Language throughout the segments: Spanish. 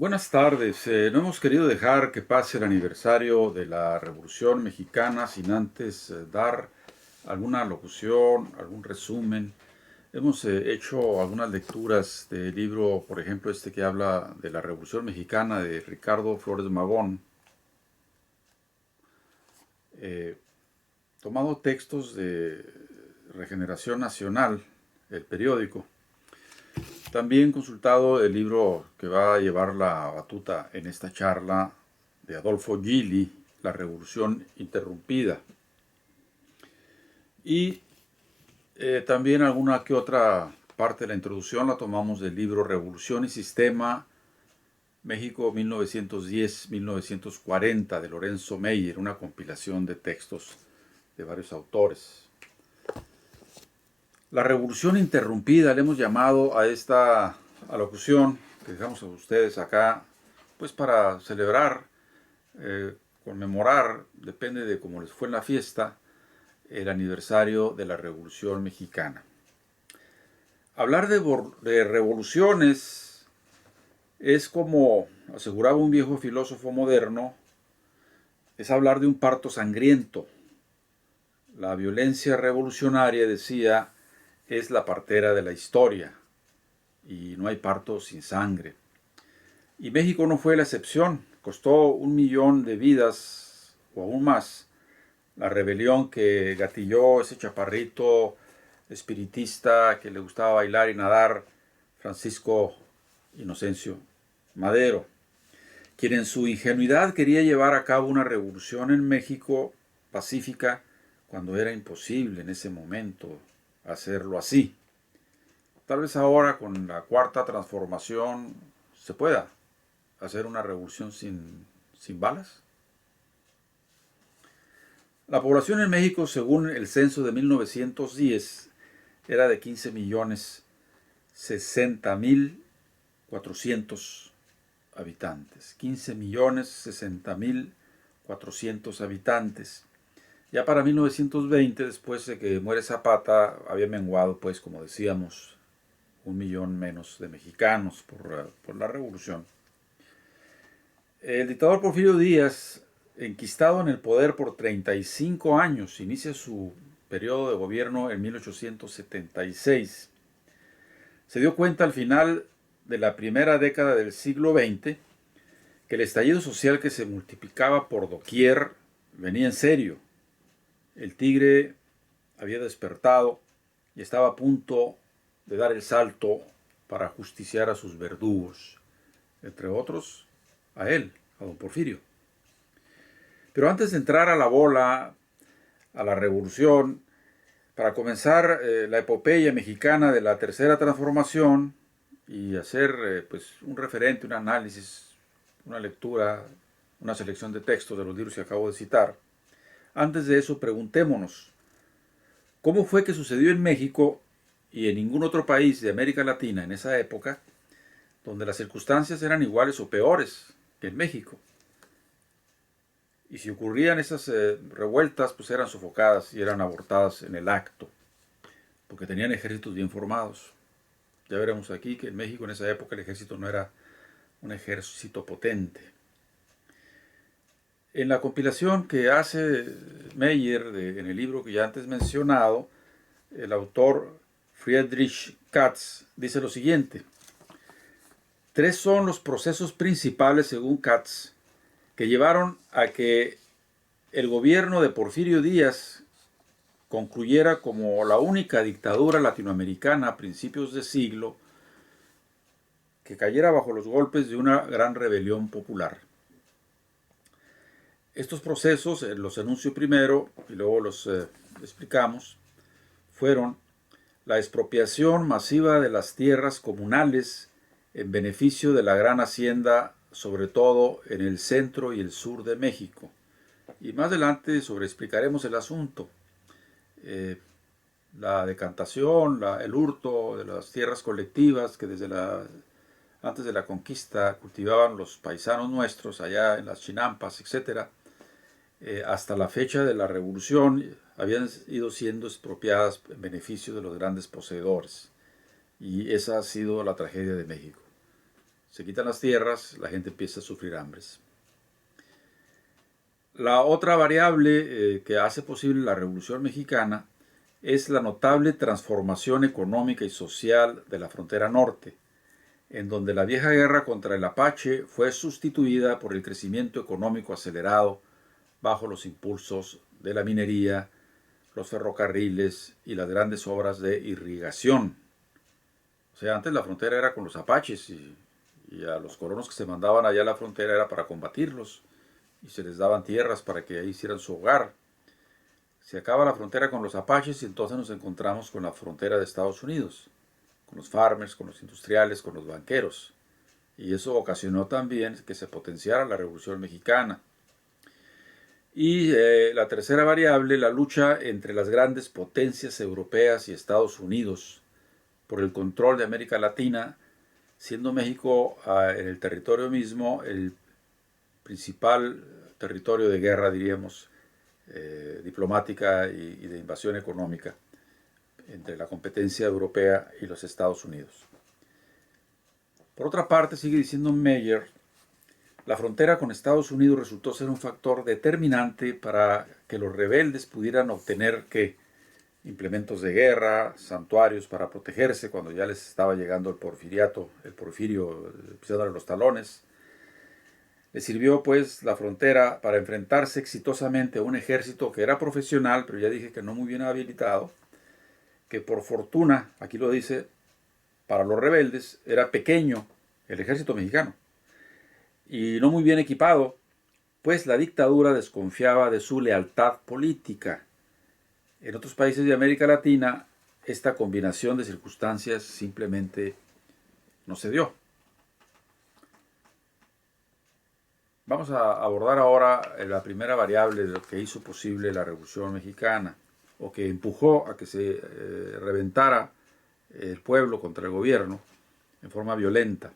Buenas tardes. No hemos querido dejar que pase el aniversario de la Revolución Mexicana sin antes dar alguna locución, algún resumen. Hemos hecho algunas lecturas del libro, por ejemplo, este que habla de la Revolución Mexicana de Ricardo Flores Magón, eh, tomado textos de Regeneración Nacional, el periódico. También consultado el libro que va a llevar la batuta en esta charla de Adolfo Gili, La Revolución Interrumpida. Y también alguna que otra parte de la introducción la tomamos del libro Revolución y Sistema, México 1910-1940 de Lorenzo Meyer, una compilación de textos de varios autores. La revolución interrumpida, le hemos llamado a esta alocución que dejamos a ustedes acá, pues para celebrar, conmemorar, depende de cómo les fue en la fiesta, el aniversario de la Revolución Mexicana. Hablar de revoluciones es como aseguraba un viejo filósofo moderno, es hablar de un parto sangriento. La violencia revolucionaria, decía, es la partera de la historia y no hay parto sin sangre. Y México no fue la excepción. Costó 1 millón de vidas o aún más la rebelión que gatilló ese chaparrito espiritista que le gustaba bailar y nadar, Francisco Inocencio Madero, quien en su ingenuidad quería llevar a cabo una revolución en México pacífica cuando era imposible en ese momento hacerlo así. Tal vez ahora con la cuarta transformación se pueda hacer una revolución sin balas. La población en México, según el censo de 1910, era de 15 millones 60 mil 400 habitantes. 15 millones 60 mil 400 habitantes. Ya para 1920, después de que muere Zapata, había menguado, pues, como decíamos, 1 millón menos de mexicanos por la revolución. El dictador Porfirio Díaz, enquistado en el poder por 35 años, inicia su periodo de gobierno en 1876. Se dio cuenta al final de la primera década del siglo XX que el estallido social que se multiplicaba por doquier venía en serio. El tigre había despertado y estaba a punto de dar el salto para justiciar a sus verdugos, entre otros a él, a don Porfirio. Pero antes de entrar a la bola, a la revolución, para comenzar la epopeya mexicana de la tercera transformación y hacer pues un referente, un análisis, una lectura, una selección de textos de los libros que acabo de citar, antes de eso preguntémonos, ¿cómo fue que sucedió en México y en ningún otro país de América Latina en esa época, donde las circunstancias eran iguales o peores que en México? Y si ocurrían esas revueltas, pues eran sofocadas y eran abortadas en el acto, porque tenían ejércitos bien formados. Ya veremos aquí que en México en esa época el ejército no era un ejército potente. En la compilación que hace Meyer en el libro que ya antes mencionado, el autor Friedrich Katz dice lo siguiente: tres son los procesos principales, según Katz, que llevaron a que el gobierno de Porfirio Díaz concluyera como la única dictadura latinoamericana a principios de siglo que cayera bajo los golpes de una gran rebelión popular. Estos procesos, los enuncio primero y luego los explicamos, fueron la expropiación masiva de las tierras comunales en beneficio de la gran hacienda, sobre todo en el centro y el sur de México. Y más adelante sobreexplicaremos el asunto. La decantación, el hurto de las tierras colectivas que antes de la conquista cultivaban los paisanos nuestros allá en las chinampas, etcétera, hasta la fecha de la revolución habían ido siendo expropiadas en beneficio de los grandes poseedores. Y esa ha sido la tragedia de México. se quitan las tierras, la gente empieza a sufrir hambres. La otra variable que hace posible la Revolución Mexicana es la notable transformación económica y social de la frontera norte, en donde la vieja guerra contra el Apache fue sustituida por el crecimiento económico acelerado bajo los impulsos de la minería, los ferrocarriles y las grandes obras de irrigación. O sea, antes la frontera era con los apaches y a los colonos que se mandaban allá a la frontera era para combatirlos y se les daban tierras para que ahí hicieran su hogar. Se acaba la frontera con los apaches y entonces nos encontramos con la frontera de Estados Unidos, con los farmers, con los industriales, con los banqueros. Y eso ocasionó también que se potenciara la Revolución Mexicana. Y la tercera variable, la lucha entre las grandes potencias europeas y Estados Unidos por el control de América Latina, siendo México en el territorio mismo el principal territorio de guerra, diríamos, diplomática y de invasión económica entre la competencia europea y los Estados Unidos. Por otra parte, sigue diciendo Meyer, la frontera con Estados Unidos resultó ser un factor determinante para que los rebeldes pudieran obtener implementos de guerra, santuarios para protegerse cuando ya les estaba llegando el porfirio pisándole los talones. Le sirvió pues la frontera para enfrentarse exitosamente a un ejército que era profesional, pero ya dije que no muy bien habilitado, que por fortuna, aquí lo dice, para los rebeldes era pequeño el ejército mexicano y no muy bien equipado, pues la dictadura desconfiaba de su lealtad política. En otros países de América Latina, esta combinación de circunstancias simplemente no se dio. Vamos a abordar ahora la primera variable de lo que hizo posible la Revolución Mexicana, o que empujó a que se reventara el pueblo contra el gobierno en forma violenta.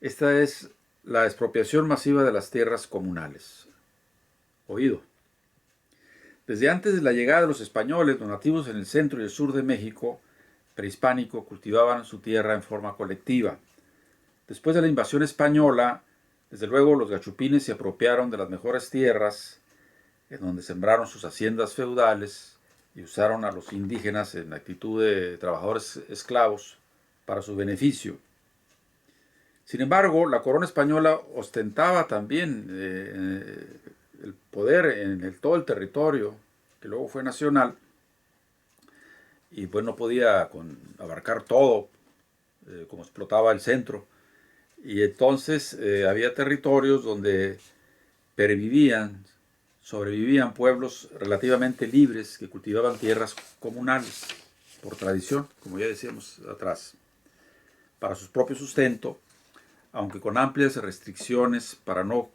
Esta es la expropiación masiva de las tierras comunales. Oído. Desde antes de la llegada de los españoles, los nativos en el centro y el sur de México prehispánico cultivaban su tierra en forma colectiva. Después de la invasión española, desde luego los gachupines se apropiaron de las mejores tierras, en donde sembraron sus haciendas feudales y usaron a los indígenas en actitud de trabajadores esclavos para su beneficio. Sin embargo, la corona española ostentaba también el poder en todo el territorio, que luego fue nacional, y pues no podía abarcar todo, como explotaba el centro. Y entonces había territorios donde sobrevivían pueblos relativamente libres que cultivaban tierras comunales, por tradición, como ya decíamos atrás, para su propio sustento, aunque con amplias restricciones para no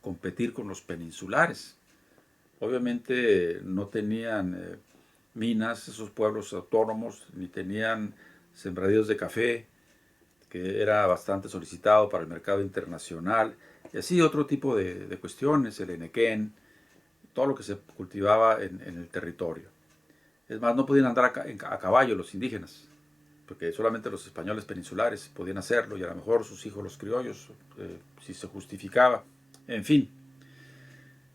competir con los peninsulares. Obviamente no tenían minas esos pueblos autónomos, ni tenían sembradíos de café, que era bastante solicitado para el mercado internacional, y así otro tipo de cuestiones, el enequén, todo lo que se cultivaba en el territorio. Es más, no podían andar a caballo los indígenas, porque solamente los españoles peninsulares podían hacerlo, y a lo mejor sus hijos los criollos, si se justificaba. En fin,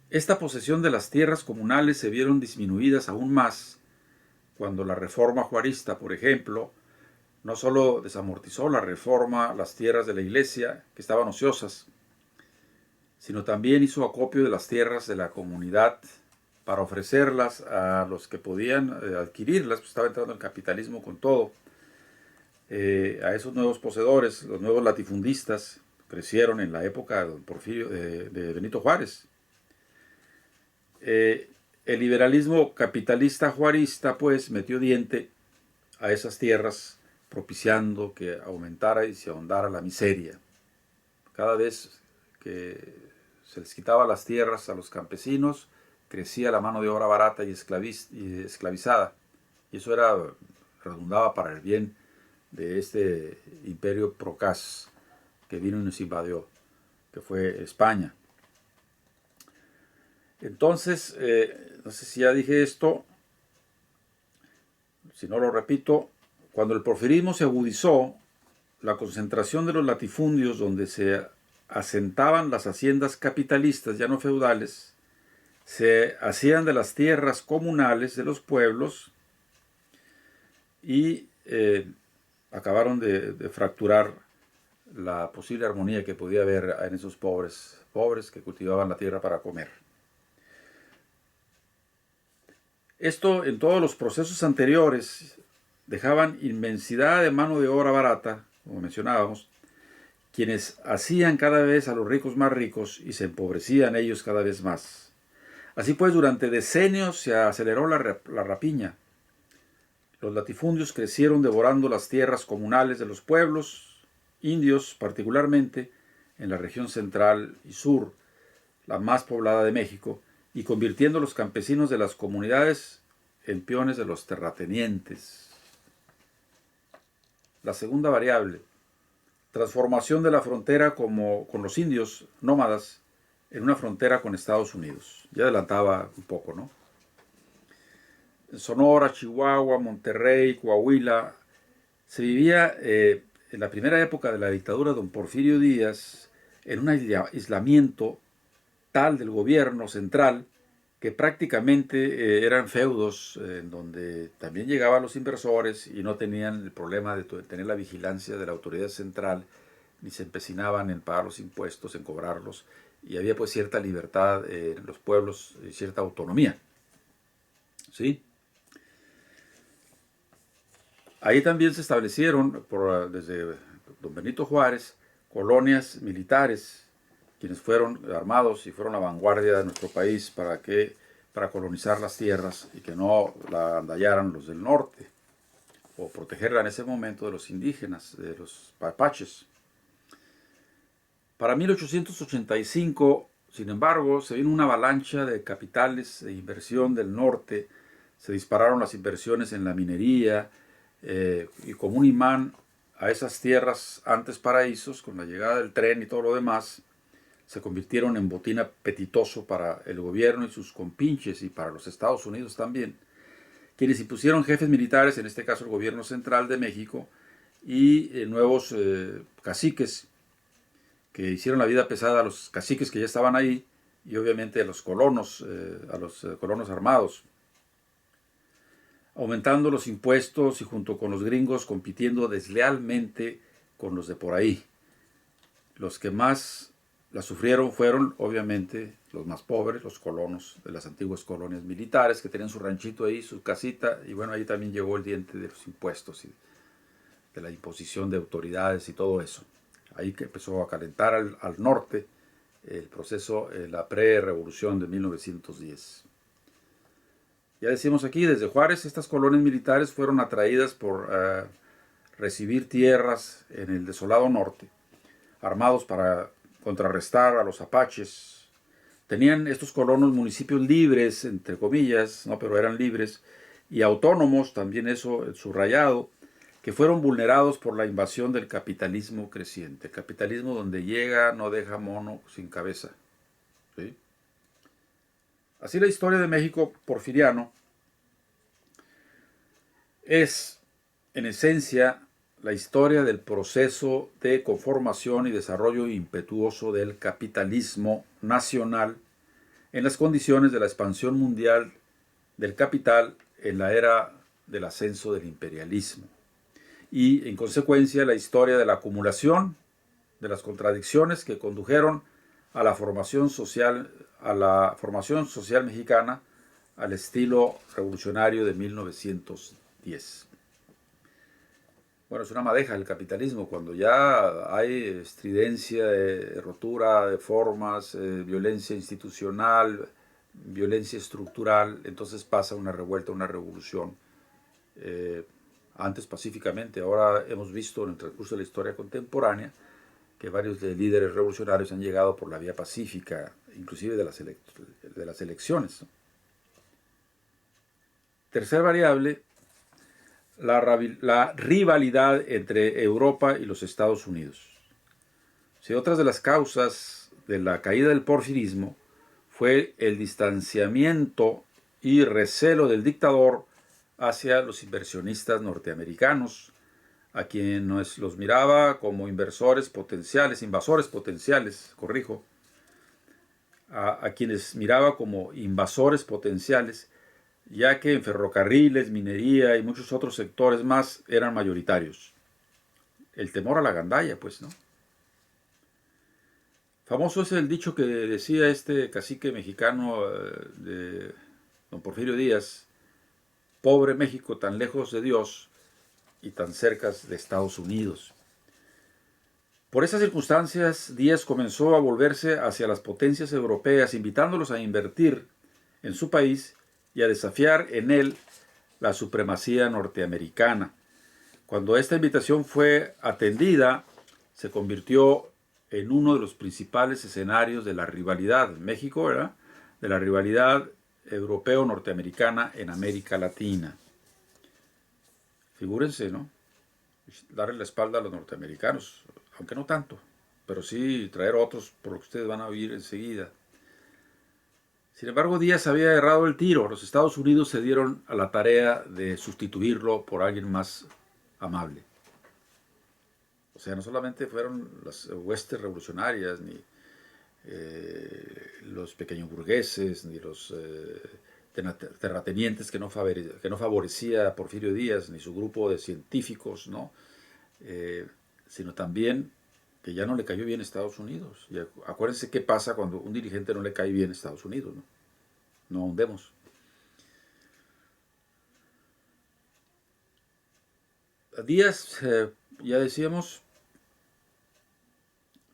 esta posesión de las tierras comunales se vieron disminuidas aún más cuando la reforma juarista, por ejemplo, no solo desamortizó la reforma las tierras de la iglesia, que estaban ociosas, sino también hizo acopio de las tierras de la comunidad para ofrecerlas a los que podían adquirirlas, pues estaba entrando el capitalismo con todo. A esos nuevos poseedores, los nuevos latifundistas, crecieron en la época de Benito Juárez. El liberalismo capitalista juarista, pues, metió diente a esas tierras, propiciando que aumentara y se ahondara la miseria. Cada vez que se les quitaba las tierras a los campesinos, crecía la mano de obra barata y esclavizada. Y eso redundaba para el bien de este imperio procaz que vino y nos invadió, que fue España. Entonces, no sé si ya dije esto, si no lo repito, cuando el porfirismo se agudizó, la concentración de los latifundios donde se asentaban las haciendas capitalistas, ya no feudales, se hacían de las tierras comunales de los pueblos y acabaron de fracturar la posible armonía que podía haber en esos pobres que cultivaban la tierra para comer. Esto en todos los procesos anteriores dejaban inmensidad de mano de obra barata, como mencionábamos, quienes hacían cada vez a los ricos más ricos y se empobrecían ellos cada vez más. Así pues, durante decenios se aceleró la rapiña. Los latifundios crecieron devorando las tierras comunales de los pueblos, indios particularmente, en la región central y sur, la más poblada de México, y convirtiendo a los campesinos de las comunidades en peones de los terratenientes. La segunda variable, transformación de la frontera con los indios nómadas en una frontera con Estados Unidos. Ya adelantaba un poco, ¿no? En Sonora, Chihuahua, Monterrey, Coahuila, se vivía en la primera época de la dictadura de don Porfirio Díaz en un aislamiento tal del gobierno central que prácticamente eran feudos en donde también llegaban los inversores y no tenían el problema de tener la vigilancia de la autoridad central, ni se empecinaban en pagar los impuestos, en cobrarlos, y había pues cierta libertad en los pueblos y cierta autonomía. ¿Sí? Ahí también se establecieron, desde don Benito Juárez, colonias militares, quienes fueron armados y fueron la vanguardia de nuestro país para colonizar las tierras y que no la andallaran los del norte, o protegerla en ese momento de los indígenas, de los apaches. Para 1885, sin embargo, se vino una avalancha de capitales de inversión del norte, se dispararon las inversiones en la minería, y como un imán a esas tierras antes paraísos, con la llegada del tren y todo lo demás, se convirtieron en botín apetitoso para el gobierno y sus compinches y para los Estados Unidos también, quienes impusieron jefes militares, en este caso el gobierno central de México, y nuevos caciques que hicieron la vida pesada a los caciques que ya estaban ahí y obviamente a los colonos armados, aumentando los impuestos y junto con los gringos compitiendo deslealmente con los de por ahí. Los que más la sufrieron fueron, obviamente, los más pobres, los colonos de las antiguas colonias militares, que tenían su ranchito ahí, su casita, y bueno, ahí también llegó el diente de los impuestos y de la imposición de autoridades y todo eso. Ahí que empezó a calentar al norte el proceso, la pre-revolución de 1910. Ya decimos aquí, desde Juárez, estas colonias militares fueron atraídas por recibir tierras en el desolado norte, armados para contrarrestar a los apaches. Tenían estos colonos municipios libres, entre comillas, ¿no? Pero eran libres, y autónomos, también eso subrayado, que fueron vulnerados por la invasión del capitalismo creciente. El capitalismo donde llega no deja mono sin cabeza. ¿Sí? Así la historia de México porfiriano es, en esencia, la historia del proceso de conformación y desarrollo impetuoso del capitalismo nacional en las condiciones de la expansión mundial del capital en la era del ascenso del imperialismo. Y, en consecuencia, la historia de la acumulación de las contradicciones que condujeron a la formación social mexicana al estilo revolucionario de 1910. Bueno, es una madeja el capitalismo, cuando ya hay estridencia, rotura de formas, violencia institucional, violencia estructural, entonces pasa una revuelta, una revolución. Antes pacíficamente, ahora hemos visto en el transcurso de la historia contemporánea que varios líderes revolucionarios han llegado por la vía pacífica, inclusive de las elecciones. Tercera variable, la rivalidad entre Europa y los Estados Unidos. Si otras de las causas de la caída del porfirismo fue el distanciamiento y recelo del dictador hacia los inversionistas norteamericanos, a quienes los miraba como invasores potenciales, corrijo, a quienes miraba como invasores potenciales, ya que en ferrocarriles, minería y muchos otros sectores más eran mayoritarios. El temor a la gandalla, pues, ¿no? Famoso es el dicho que decía este cacique mexicano de don Porfirio Díaz: pobre México, tan lejos de Dios y tan cerca de Estados Unidos. Por esas circunstancias, Díaz comenzó a volverse hacia las potencias europeas, invitándolos a invertir en su país y a desafiar en él la supremacía norteamericana. Cuando esta invitación fue atendida, se convirtió en uno de los principales escenarios de la rivalidad, México, ¿verdad?, de la rivalidad europeo-norteamericana en América Latina. Figúrense, ¿no? Darle la espalda a los norteamericanos, aunque no tanto, pero sí traer otros, por lo que ustedes van a oír enseguida. Sin embargo, Díaz había errado el tiro. Los Estados Unidos se dieron a la tarea de sustituirlo por alguien más amable. O sea, no solamente fueron las huestes revolucionarias, ni los pequeños burgueses, ni los terratenientes que no favorecía a Porfirio Díaz, ni su grupo de científicos, ¿no? Sino también que ya no le cayó bien a Estados Unidos. Y acuérdense qué pasa cuando un dirigente no le cae bien a Estados Unidos, ¿no? No ahondemos. Díaz, ya decíamos,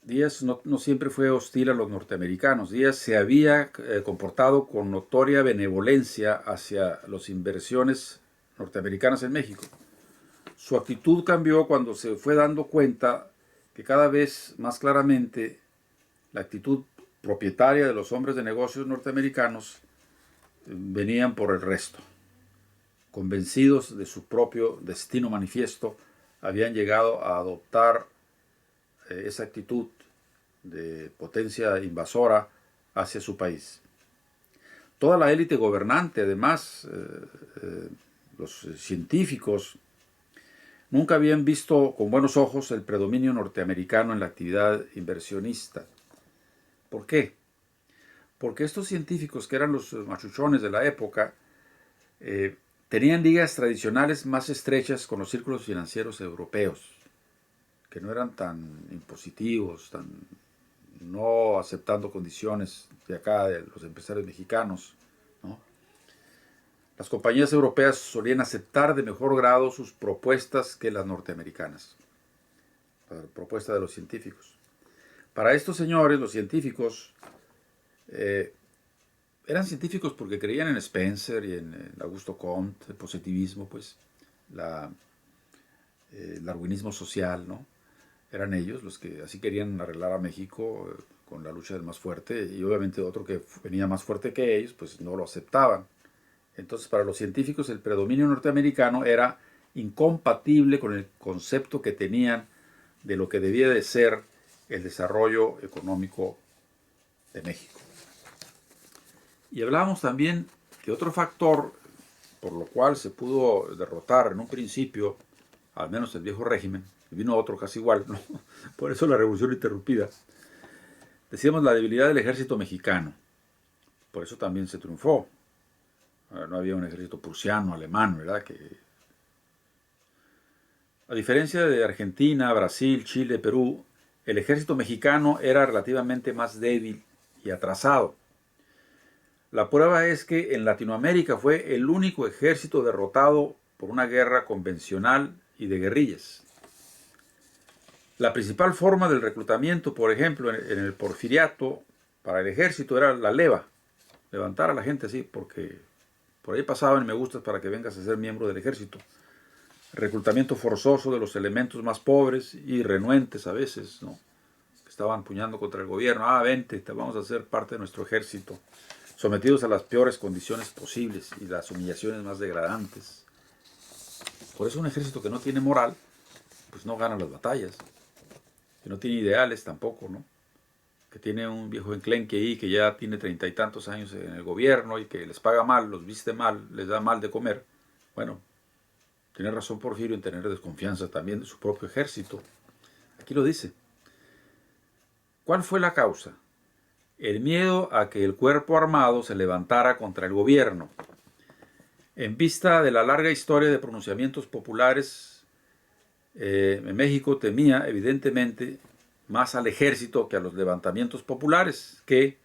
Díaz no siempre fue hostil a los norteamericanos. Díaz se había comportado con notoria benevolencia hacia las inversiones norteamericanas en México. Su actitud cambió cuando se fue dando cuenta que cada vez más claramente la actitud propietaria de los hombres de negocios norteamericanos venían por el resto. Convencidos de su propio destino manifiesto, habían llegado a adoptar esa actitud de potencia invasora hacia su país. Toda la élite gobernante, además, los científicos, nunca habían visto con buenos ojos el predominio norteamericano en la actividad inversionista. ¿Por qué? Porque estos científicos, que eran los machuchones de la época, tenían ligas tradicionales más estrechas con los círculos financieros europeos, que no eran tan impositivos, no aceptando condiciones de acá, de los empresarios mexicanos, ¿no? Las compañías europeas solían aceptar de mejor grado sus propuestas que las norteamericanas, la propuesta de los científicos. Para estos señores, los científicos, eran científicos porque creían en Spencer y en Augusto Comte, el positivismo, pues, el darwinismo social, ¿no? Eran ellos los que así querían arreglar a México con la lucha del más fuerte, y obviamente otro que venía más fuerte que ellos, pues no lo aceptaban. Entonces, para los científicos el predominio norteamericano era incompatible con el concepto que tenían de lo que debía de ser el desarrollo económico de México. Y hablábamos también que otro factor por lo cual se pudo derrotar en un principio, al menos el viejo régimen, y vino otro casi igual, ¿no? Por eso la revolución interrumpida. Decíamos la debilidad del ejército mexicano, por eso también se triunfó. No había un ejército prusiano, alemán, ¿verdad? A diferencia de Argentina, Brasil, Chile, Perú, el ejército mexicano era relativamente más débil y atrasado. La prueba es que en Latinoamérica fue el único ejército derrotado por una guerra convencional y de guerrillas. La principal forma del reclutamiento, por ejemplo, en el porfiriato para el ejército era la leva, levantar a la gente así, porque por ahí pasaban me gustas para que vengas a ser miembro del ejército. Reclutamiento forzoso de los elementos más pobres y renuentes a veces, ¿no? Que estaban puñando contra el gobierno. Vente, te vamos a hacer parte de nuestro ejército. Sometidos a las peores condiciones posibles y las humillaciones más degradantes. Por eso un ejército que no tiene moral, pues no gana las batallas. Que no tiene ideales tampoco, ¿no? Que tiene un viejo enclenque ahí que ya tiene 30 y tantos años en el gobierno y que les paga mal, los viste mal, les da mal de comer. Bueno, Tiene razón Porfirio en tener desconfianza también de su propio ejército. Aquí lo dice. ¿Cuál fue la causa? El miedo a que el cuerpo armado se levantara contra el gobierno. En vista de la larga historia de pronunciamientos populares, en México temía evidentemente más al ejército que a los levantamientos populares, que,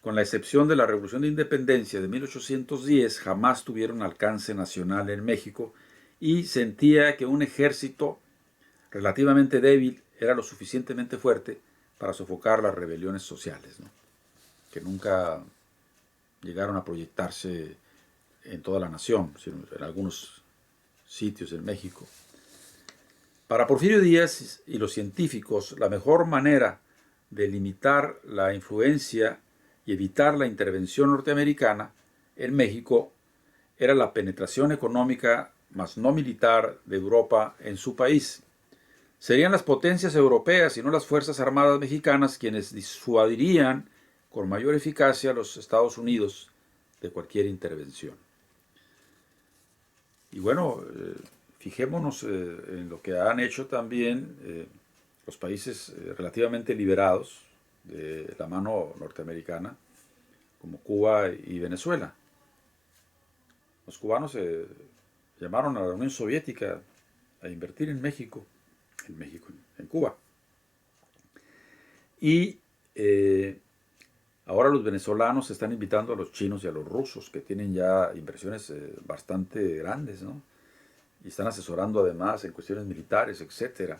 con la excepción de la Revolución de Independencia de 1810, jamás tuvieron alcance nacional en México, y sentía que un ejército relativamente débil era lo suficientemente fuerte para sofocar las rebeliones sociales, ¿no?, que nunca llegaron a proyectarse en toda la nación, sino en algunos sitios en México. Para Porfirio Díaz y los científicos, la mejor manera de limitar la influencia y evitar la intervención norteamericana en México era la penetración económica, más no militar, de Europa en su país. Serían las potencias europeas y no las fuerzas armadas mexicanas quienes disuadirían con mayor eficacia a los Estados Unidos de cualquier intervención. Y bueno, fijémonos en lo que han hecho también los países relativamente liberados de la mano norteamericana, como Cuba y Venezuela. Los cubanos llamaron a la Unión Soviética a invertir en Cuba. Y ahora los venezolanos están invitando a los chinos y a los rusos, que tienen ya inversiones bastante grandes, ¿no? Y están asesorando además en cuestiones militares, etc.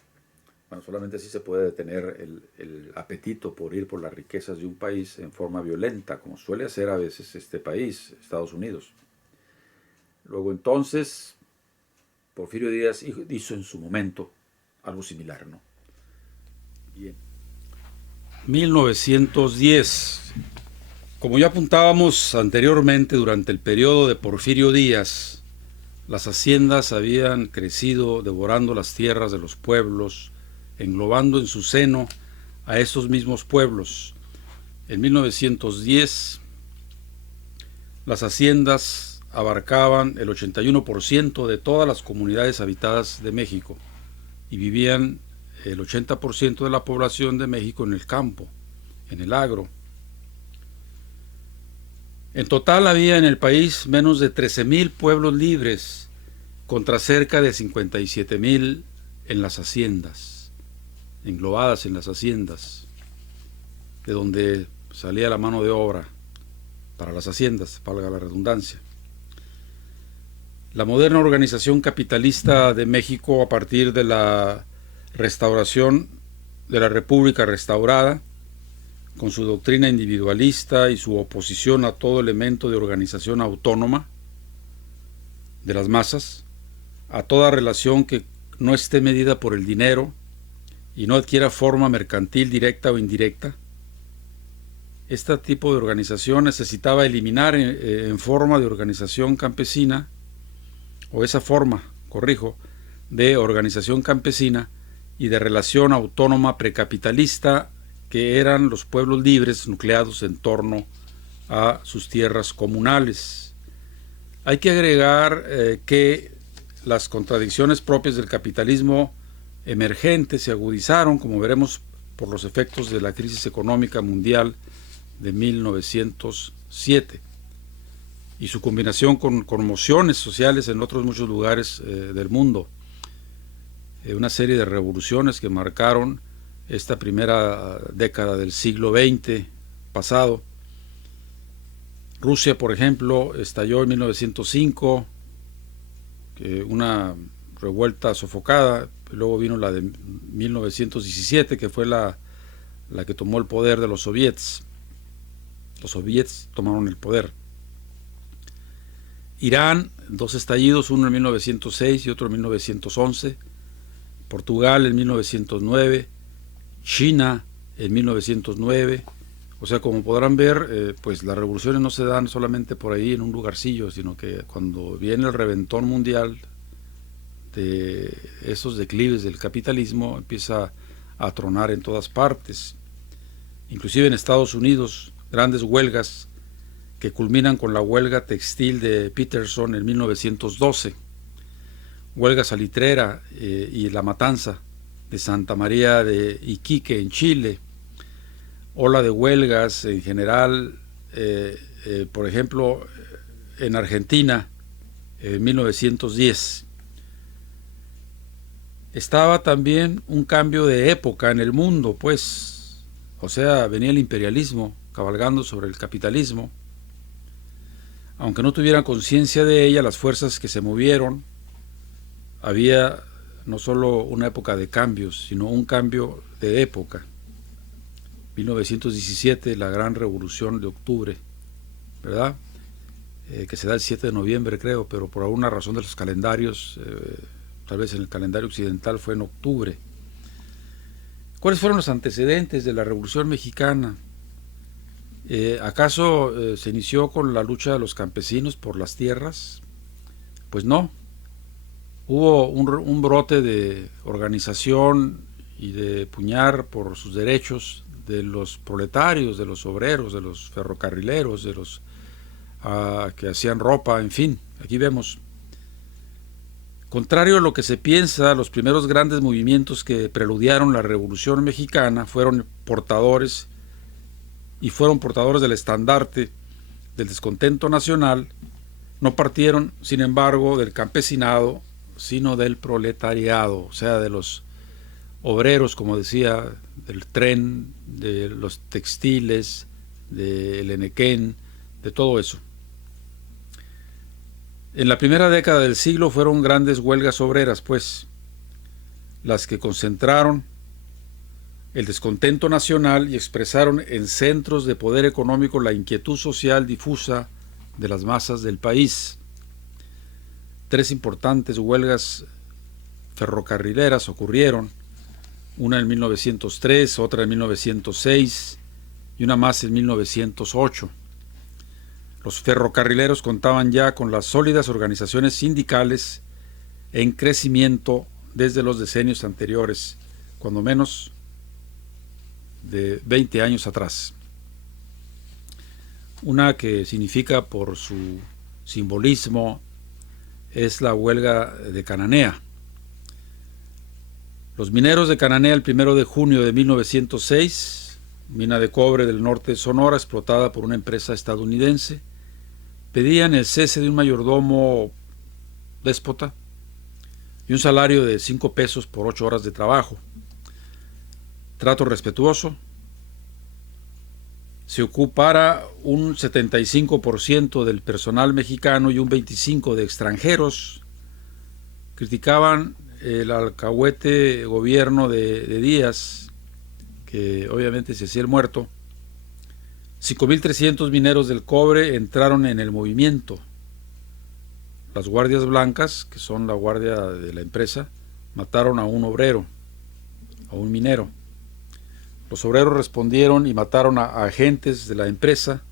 Bueno, solamente así se puede detener el apetito por ir por las riquezas de un país en forma violenta, como suele hacer a veces este país, Estados Unidos. Luego entonces, Porfirio Díaz hizo en su momento algo similar, ¿no? Bien. 1910. Como ya apuntábamos anteriormente, durante el periodo de Porfirio Díaz, las haciendas habían crecido devorando las tierras de los pueblos, englobando en su seno a esos mismos pueblos. En 1910, las haciendas abarcaban el 81% de todas las comunidades habitadas de México y vivían el 80% de la población de México en el campo, en el agro. En total había en el país menos de 13,000 pueblos libres contra cerca de 57,000 en las haciendas, englobadas en las haciendas, de donde salía la mano de obra para las haciendas, valga la redundancia. La moderna organización capitalista de México, a partir de la restauración de la República restaurada, con su doctrina individualista y su oposición a todo elemento de organización autónoma de las masas, a toda relación que no esté medida por el dinero y no adquiera forma mercantil directa o indirecta, este tipo de organización necesitaba eliminar en forma de organización campesina, o esa forma, de organización campesina y de relación autónoma precapitalista que eran los pueblos libres nucleados en torno a sus tierras comunales. Hay que agregar que las contradicciones propias del capitalismo emergente se agudizaron, como veremos, por los efectos de la crisis económica mundial de 1907 y su combinación con conmociones sociales en otros muchos lugares del mundo. Una serie de revoluciones que marcaron esta primera década del siglo XX pasado. Rusia, por ejemplo, estalló en 1905, una revuelta sofocada. Luego vino la de 1917, que fue la que tomó el poder de los soviets. Los soviets tomaron el poder. Irán, dos estallidos, uno en 1906 y otro en 1911. Portugal en 1909. China en 1909. O sea, como podrán ver, pues las revoluciones no se dan solamente por ahí en un lugarcillo, sino que cuando viene el reventón mundial de esos declives del capitalismo, empieza a tronar en todas partes. Inclusive en Estados Unidos, grandes huelgas que culminan con la huelga textil de Peterson en 1912. huelga salitrera y la matanza de Santa María de Iquique en Chile, ola de huelgas en general, por ejemplo, en Argentina, en 1910. Estaba también un cambio de época en el mundo, pues, o sea, venía el imperialismo cabalgando sobre el capitalismo. Aunque no tuvieran conciencia de ella, las fuerzas que se movieron, había no solo una época de cambios, sino un cambio de época. 1917, la gran revolución de octubre, ¿verdad? Que se da el 7 de noviembre, creo, pero por alguna razón de los calendarios, tal vez en el calendario occidental fue en octubre. ¿Cuáles fueron los antecedentes de la Revolución Mexicana? ¿Acaso se inició con la lucha de los campesinos por las tierras? Pues no. Hubo un brote de organización y de puñar por sus derechos de los proletarios, de los obreros, de los ferrocarrileros, de los que hacían ropa, en fin, aquí vemos. Contrario a lo que se piensa, los primeros grandes movimientos que preludiaron la Revolución Mexicana fueron portadores del estandarte del descontento nacional. No partieron, sin embargo, del campesinado, sino del proletariado, o sea, de los obreros, como decía, del tren, de los textiles, del Enequén, de todo eso. En la primera década del siglo fueron grandes huelgas obreras, pues, las que concentraron el descontento nacional y expresaron en centros de poder económico la inquietud social difusa de las masas del país. 3 importantes huelgas ferrocarrileras ocurrieron, una en 1903, otra en 1906 y una más en 1908. Los ferrocarrileros contaban ya con las sólidas organizaciones sindicales en crecimiento desde los decenios anteriores, cuando menos de 20 años atrás. Una que significa por su simbolismo es la huelga de Cananea. Los mineros de Cananea, el 1 de junio de 1906, mina de cobre del norte de Sonora, explotada por una empresa estadounidense, pedían el cese de un mayordomo déspota y un salario de 5 pesos por 8 horas de trabajo. Trato respetuoso. Se ocupara un 75% del personal mexicano y un 25% de extranjeros. Criticaban el alcahuete gobierno de Díaz, que obviamente se hacía el muerto. 5.300 mineros del cobre entraron en el movimiento. Las guardias blancas, que son la guardia de la empresa, mataron a un obrero, a un minero. Los obreros respondieron y mataron a agentes de la empresa.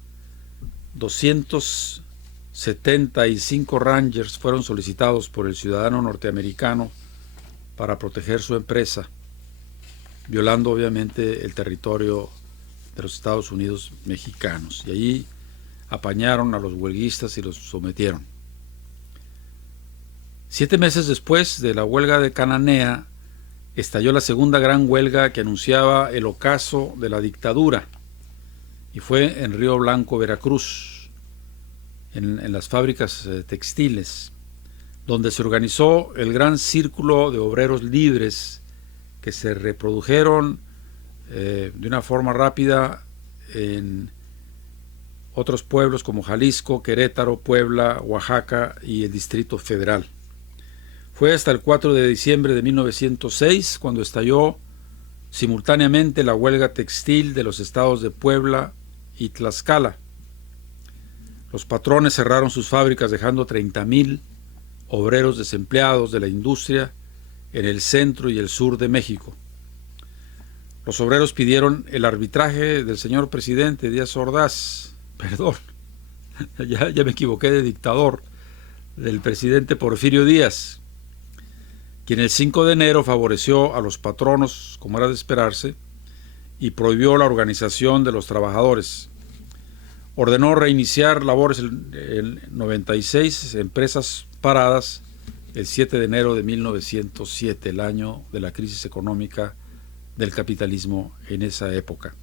275 Rangers fueron solicitados por el ciudadano norteamericano para proteger su empresa, violando obviamente el territorio de los Estados Unidos mexicanos. Y allí apañaron a los huelguistas y los sometieron. 7 meses después de la huelga de Cananea, estalló la segunda gran huelga que anunciaba el ocaso de la dictadura, y fue en Río Blanco, Veracruz, en las fábricas textiles, donde se organizó el gran círculo de obreros libres que se reprodujeron de una forma rápida en otros pueblos como Jalisco, Querétaro, Puebla, Oaxaca y el Distrito Federal. Fue hasta el 4 de diciembre de 1906 cuando estalló simultáneamente la huelga textil de los estados de Puebla y Tlaxcala. Los patrones cerraron sus fábricas dejando 30,000 obreros desempleados de la industria en el centro y el sur de México. Los obreros pidieron el arbitraje del señor presidente Díaz Ordaz, ya me equivoqué de dictador, del presidente Porfirio Díaz, quien el 5 de enero favoreció a los patronos, como era de esperarse, y prohibió la organización de los trabajadores. Ordenó reiniciar labores en 96 empresas paradas el 7 de enero de 1907, el año de la crisis económica del capitalismo en esa época.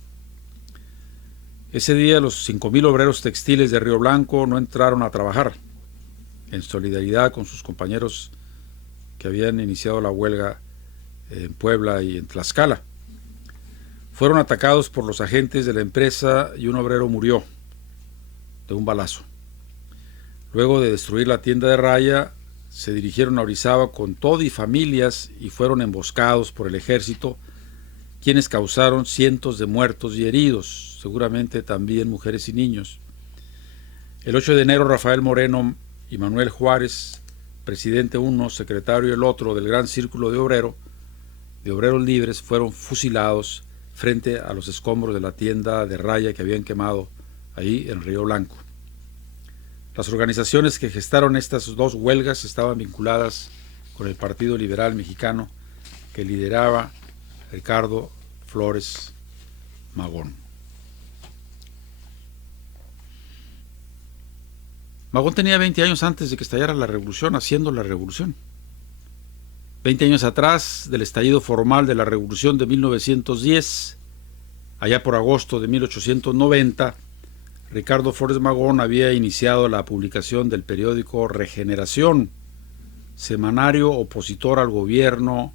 Ese día los 5,000 obreros textiles de Río Blanco no entraron a trabajar, en solidaridad con sus compañeros que habían iniciado la huelga en Puebla y en Tlaxcala. Fueron atacados por los agentes de la empresa y un obrero murió de un balazo. Luego de destruir la tienda de raya, se dirigieron a Orizaba con todo y familias y fueron emboscados por el ejército, quienes causaron cientos de muertos y heridos, seguramente también mujeres y niños. El 8 de enero, Rafael Moreno y Manuel Juárez, presidente uno, secretario el otro del Gran Círculo de Obreros Libres, fueron fusilados frente a los escombros de la tienda de raya que habían quemado ahí en Río Blanco. Las organizaciones que gestaron estas dos huelgas estaban vinculadas con el Partido Liberal Mexicano, que lideraba Ricardo Flores Magón. Magón tenía 20 años antes de que estallara la revolución, haciendo la revolución. 20 años atrás del estallido formal de la Revolución de 1910, allá por agosto de 1890, Ricardo Flores Magón había iniciado la publicación del periódico Regeneración, semanario opositor al gobierno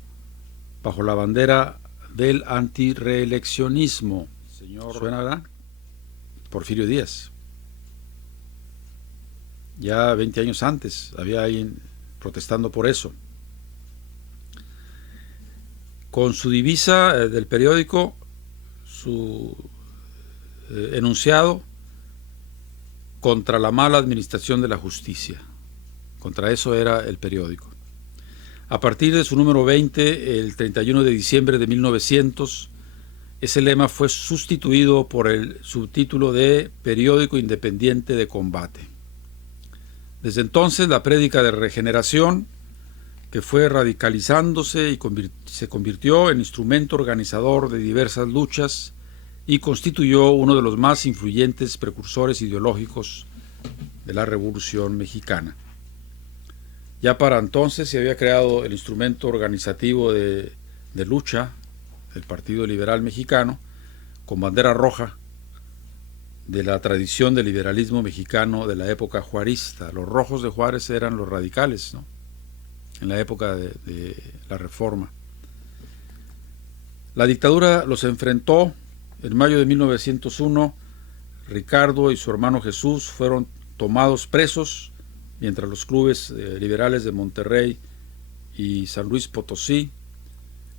bajo la bandera del antireeleccionismo. Señor, ¿suena, verdad? Porfirio Díaz. Ya 20 años antes había alguien protestando por eso. Con su divisa del periódico, su enunciado, contra la mala administración de la justicia. Contra eso era el periódico. A partir de su número 20, el 31 de diciembre de 1900, ese lema fue sustituido por el subtítulo de Periódico Independiente de Combate. Desde entonces, la prédica de regeneración, que fue radicalizándose y se convirtió en instrumento organizador de diversas luchas y constituyó uno de los más influyentes precursores ideológicos de la Revolución Mexicana. Ya para entonces se había creado el instrumento organizativo de lucha del Partido Liberal Mexicano, con bandera roja, de la tradición del liberalismo mexicano de la época juarista. Los rojos de Juárez eran los radicales, ¿no?, en la época de la Reforma. La dictadura los enfrentó. En mayo de 1901, Ricardo y su hermano Jesús fueron tomados presos, mientras los clubes liberales de Monterrey y San Luis Potosí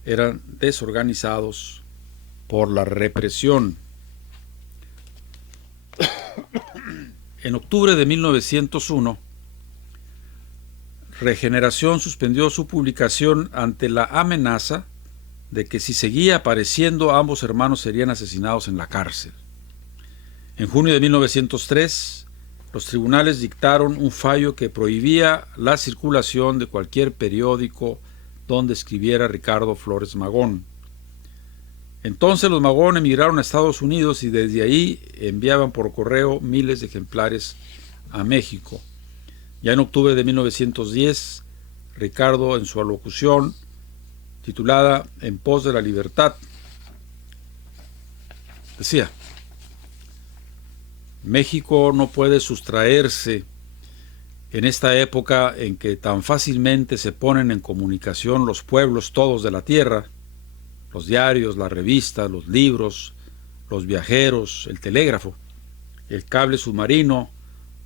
eran desorganizados por la represión. En octubre de 1901, Regeneración suspendió su publicación ante la amenaza de que si seguía apareciendo, ambos hermanos serían asesinados en la cárcel. En junio de 1903, los tribunales dictaron un fallo que prohibía la circulación de cualquier periódico donde escribiera Ricardo Flores Magón. Entonces los Magón emigraron a Estados Unidos y desde ahí enviaban por correo miles de ejemplares a México. Ya en octubre de 1910, Ricardo, en su alocución titulada En pos de la libertad, decía: México no puede sustraerse en esta época en que tan fácilmente se ponen en comunicación los pueblos todos de la tierra, los diarios, las revistas, los libros, los viajeros, el telégrafo, el cable submarino,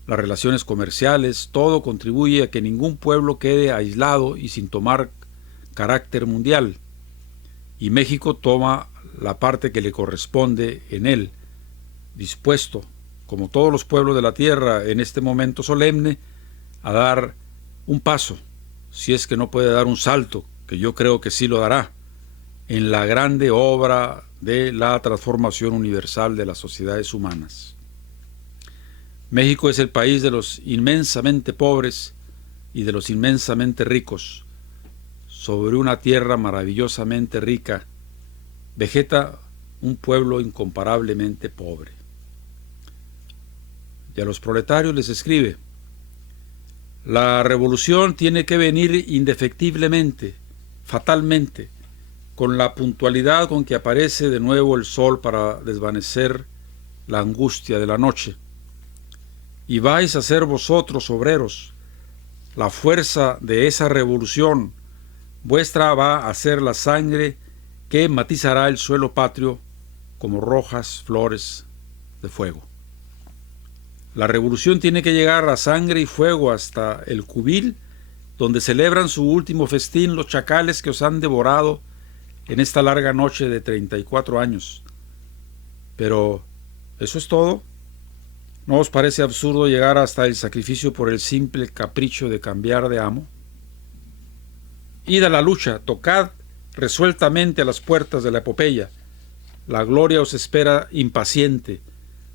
las relaciones comerciales. Todo contribuye a que ningún pueblo quede aislado y sin tomar carácter mundial, y México toma la parte que le corresponde en él, dispuesto, como todos los pueblos de la tierra en este momento solemne, a dar un paso, si es que no puede dar un salto, que yo creo que sí lo dará, en la grande obra de la transformación universal de las sociedades humanas. México es el país de los inmensamente pobres y de los inmensamente ricos. Sobre una tierra maravillosamente rica vegeta un pueblo incomparablemente pobre. Y a los proletarios les escribe: La revolución tiene que venir indefectiblemente, fatalmente, con la puntualidad con que aparece de nuevo el sol para desvanecer la angustia de la noche. Y vais a ser vosotros, obreros, la fuerza de esa revolución. Vuestra va a ser la sangre que matizará el suelo patrio como rojas flores de fuego. La revolución tiene que llegar a sangre y fuego hasta el cubil, donde celebran su último festín los chacales que os han devorado en esta larga noche de 34 años. Pero, ¿eso es todo? ¿No os parece absurdo llegar hasta el sacrificio por el simple capricho de cambiar de amo? Id a la lucha, tocad resueltamente a las puertas de la epopeya. La gloria os espera impaciente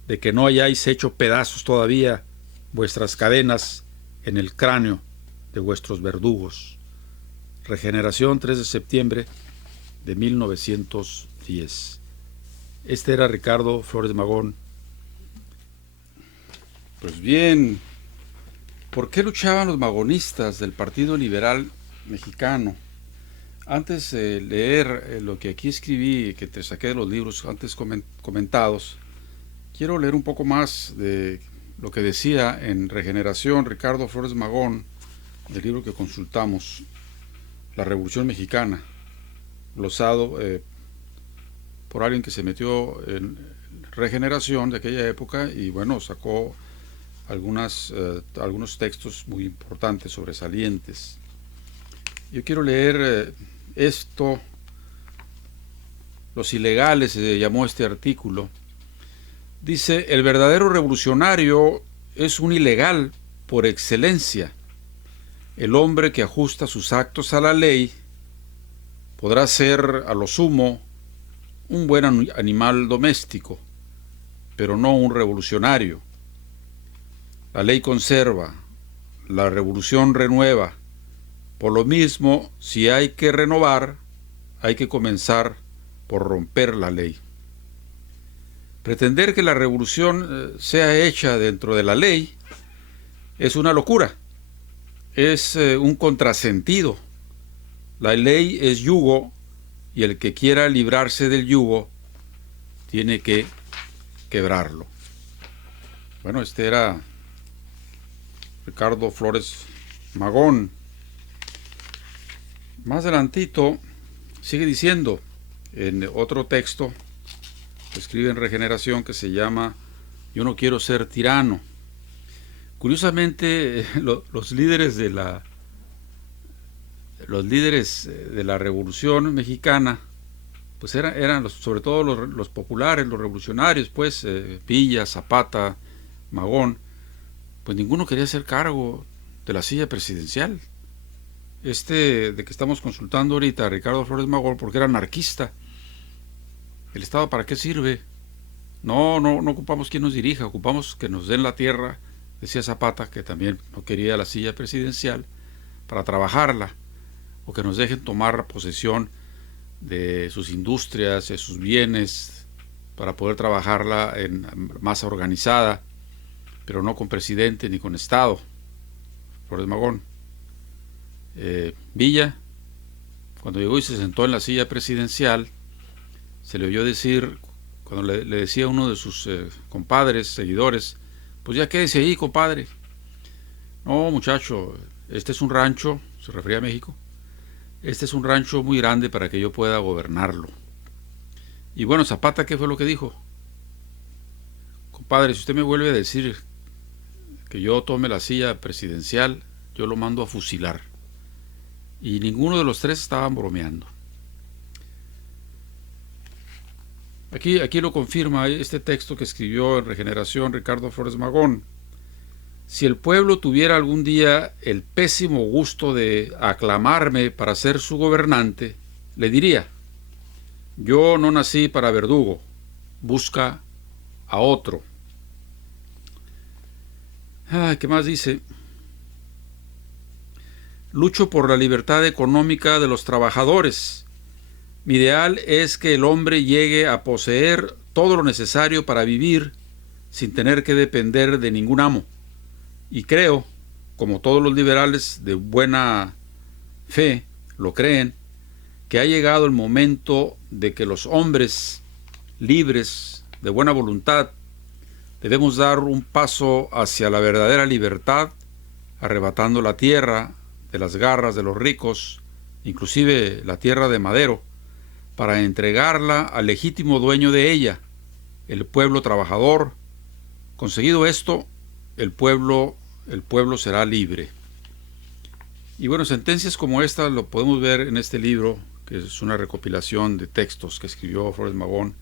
de que no hayáis hecho pedazos todavía vuestras cadenas en el cráneo de vuestros verdugos. Regeneración, 3 de septiembre de 1910. Este era Ricardo Flores Magón. Pues bien, ¿por qué luchaban los magonistas del Partido Liberal Mexicano? Antes de leer lo que aquí escribí, que te saqué de los libros antes comentados, quiero leer un poco más de lo que decía en Regeneración Ricardo Flores Magón, del libro que consultamos, La Revolución Mexicana, glosado por alguien que se metió en Regeneración de aquella época y bueno, sacó algunos textos muy importantes, sobresalientes. Yo quiero leer esto, Los ilegales se llamó este artículo. Dice: el verdadero revolucionario es un ilegal por excelencia. El hombre que ajusta sus actos a la ley podrá ser, a lo sumo, un buen animal doméstico, pero no un revolucionario. La ley conserva, la revolución renueva. Por lo mismo, si hay que renovar, hay que comenzar por romper la ley. Pretender que la revolución sea hecha dentro de la ley es una locura, es un contrasentido. La ley es yugo y el que quiera librarse del yugo tiene que quebrarlo. Bueno, este era Ricardo Flores Magón. Más adelantito sigue diciendo en otro texto que escribe en Regeneración que se llama Yo no quiero ser tirano. Curiosamente, los líderes de la Revolución Mexicana, pues eran sobre todo los populares, los revolucionarios, pues Villa, Zapata, Magón, pues ninguno quería hacer cargo de la silla presidencial. De que estamos consultando ahorita, Ricardo Flores Magón, porque era anarquista. ¿El Estado para qué sirve? No ocupamos quien nos dirija, ocupamos que nos den la tierra, decía Zapata, que también no quería la silla presidencial, para trabajarla, o que nos dejen tomar posesión de sus industrias, de sus bienes, para poder trabajarla en masa organizada, pero no con presidente ni con Estado. Flores Magón. Villa, cuando llegó y se sentó en la silla presidencial, se le oyó decir, cuando le decía a uno de sus compadres, seguidores, pues ya quédese ahí, compadre. No, muchacho, este es un rancho, se refería a México, este es un rancho muy grande para que yo pueda gobernarlo. Y bueno, Zapata, ¿qué fue lo que dijo? Compadre, si usted me vuelve a decir que yo tome la silla presidencial, yo lo mando a fusilar. Y ninguno de los tres estaban bromeando. Aquí lo confirma este texto que escribió en Regeneración Ricardo Flores Magón. Si el pueblo tuviera algún día el pésimo gusto de aclamarme para ser su gobernante, le diría: yo no nací para verdugo, busca a otro. ¿Qué más dice? Lucho por la libertad económica de los trabajadores. Mi ideal es que el hombre llegue a poseer todo lo necesario para vivir sin tener que depender de ningún amo. Y creo, como todos los liberales de buena fe lo creen, que ha llegado el momento de que los hombres libres, de buena voluntad, debemos dar un paso hacia la verdadera libertad, arrebatando la tierra de las garras de los ricos, inclusive la tierra de Madero, para entregarla al legítimo dueño de ella, el pueblo trabajador. Conseguido esto, el pueblo será libre. Y bueno, sentencias como esta lo podemos ver en este libro, que es una recopilación de textos que escribió Flores Magón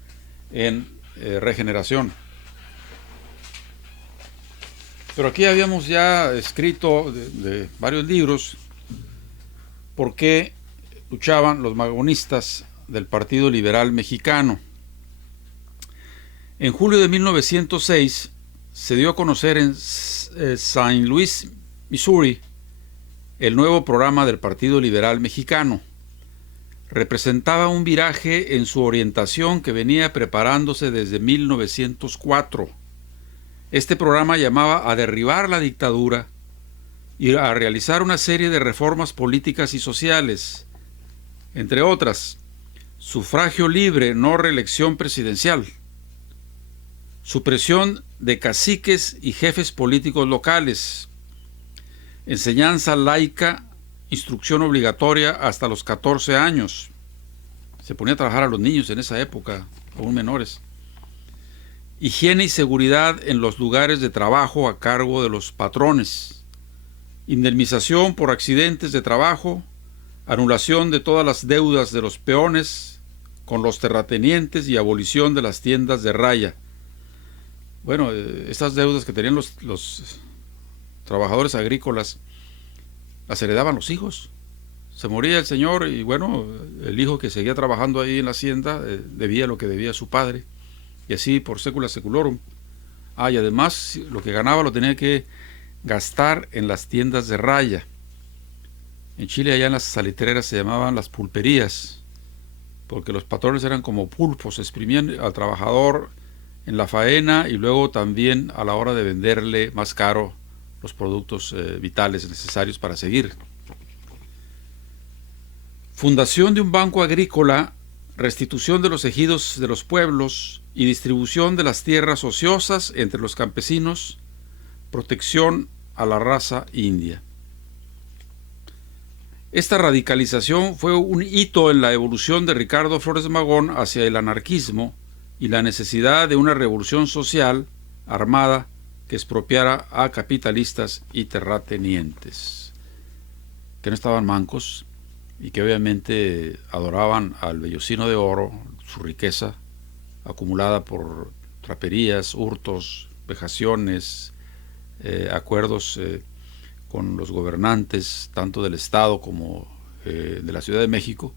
en Regeneración. Pero aquí habíamos ya escrito de varios libros por qué luchaban los magonistas del Partido Liberal Mexicano. En julio de 1906 se dio a conocer en St. Louis, Missouri, el nuevo programa del Partido Liberal Mexicano. Representaba un viraje en su orientación que venía preparándose desde 1904. Este programa llamaba a derribar la dictadura y a realizar una serie de reformas políticas y sociales, entre otras, sufragio libre, no reelección presidencial, supresión de caciques y jefes políticos locales, enseñanza laica, instrucción obligatoria hasta los 14 años. Se ponía a trabajar a los niños en esa época, aún menores. Higiene y seguridad en los lugares de trabajo a cargo de los patrones. Indemnización por accidentes de trabajo, anulación de todas las deudas de los peones con los terratenientes y abolición de las tiendas de raya. Bueno, estas deudas que tenían los trabajadores agrícolas las heredaban los hijos. Se moría el señor y bueno, el hijo que seguía trabajando ahí en la hacienda debía lo que debía su padre, y así por secula seculorum. Y además lo que ganaba lo tenía que gastar en las tiendas de raya. En Chile, allá en las salitreras, se llamaban las pulperías, porque los patrones eran como pulpos, exprimían al trabajador en la faena y luego también a la hora de venderle más caro los productos vitales necesarios para seguir. Fundación de un banco agrícola, restitución de los ejidos de los pueblos y distribución de las tierras ociosas entre los campesinos, protección a la raza india. Esta radicalización fue un hito en la evolución de Ricardo Flores Magón hacia el anarquismo y la necesidad de una revolución social armada que expropiara a capitalistas y terratenientes, que no estaban mancos y que obviamente adoraban al vellocino de oro, su riqueza acumulada por traperías, hurtos, vejaciones, acuerdos con los gobernantes, tanto del Estado como de la Ciudad de México,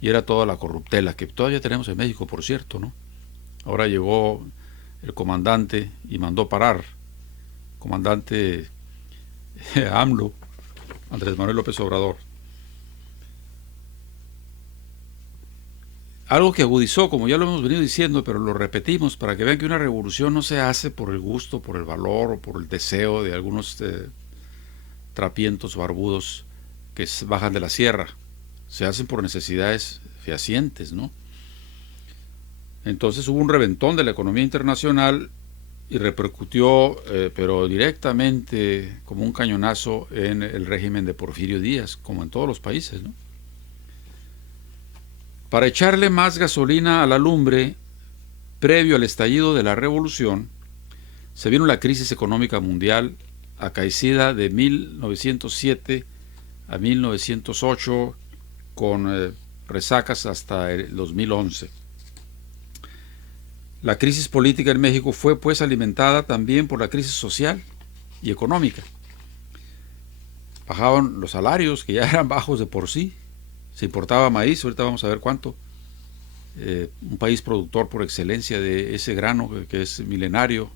y era toda la corruptela que todavía tenemos en México, por cierto, ¿no? Ahora llegó el comandante y mandó parar, comandante AMLO, Andrés Manuel López Obrador. Algo que agudizó, como ya lo hemos venido diciendo, pero lo repetimos para que vean que una revolución no se hace por el gusto, por el valor o por el deseo de algunos trapientos barbudos que bajan de la sierra. Se hacen por necesidades fehacientes, ¿no? Entonces hubo un reventón de la economía internacional y repercutió, pero directamente como un cañonazo en el régimen de Porfirio Díaz, como en todos los países, ¿no? Para echarle más gasolina a la lumbre, previo al estallido de la revolución, se vino la crisis económica mundial acaecida de 1907 a 1908 con resacas hasta el 2011. La crisis política en México fue pues alimentada también por la crisis social y económica. Bajaban los salarios, que ya eran bajos de por sí. Se importaba maíz, ahorita vamos a ver cuánto. Un país productor por excelencia de ese grano que es milenario.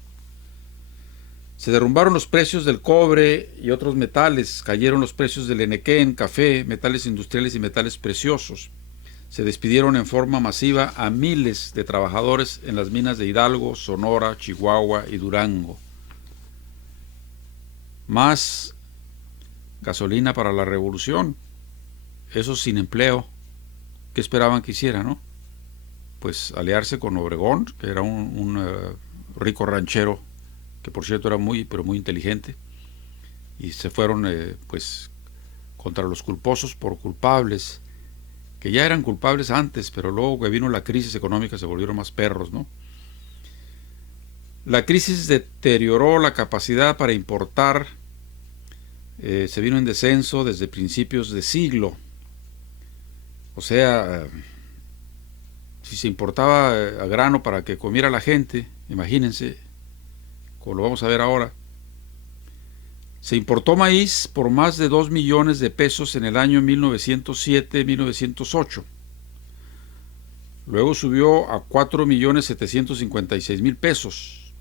Se derrumbaron los precios del cobre y otros metales, cayeron los precios del enequén, café, metales industriales y metales preciosos. Se despidieron en forma masiva a miles de trabajadores en las minas de Hidalgo, Sonora, Chihuahua y Durango. Más gasolina para la revolución. Esos sin empleo, ¿qué esperaban que hiciera, no? Pues aliarse con Obregón, que era un rico ranchero, que por cierto era pero muy inteligente, y se fueron pues contra los culposos por culpables, que ya eran culpables antes, pero luego que vino la crisis económica se volvieron más perros, ¿no? La crisis deterioró la capacidad para importar, se vino en descenso desde principios de siglo. O sea, si se importaba a grano para que comiera la gente, imagínense, como lo vamos a ver ahora, se importó maíz por más de 2 millones de pesos en el año 1907-1908. Luego subió a 4.756.000 pesos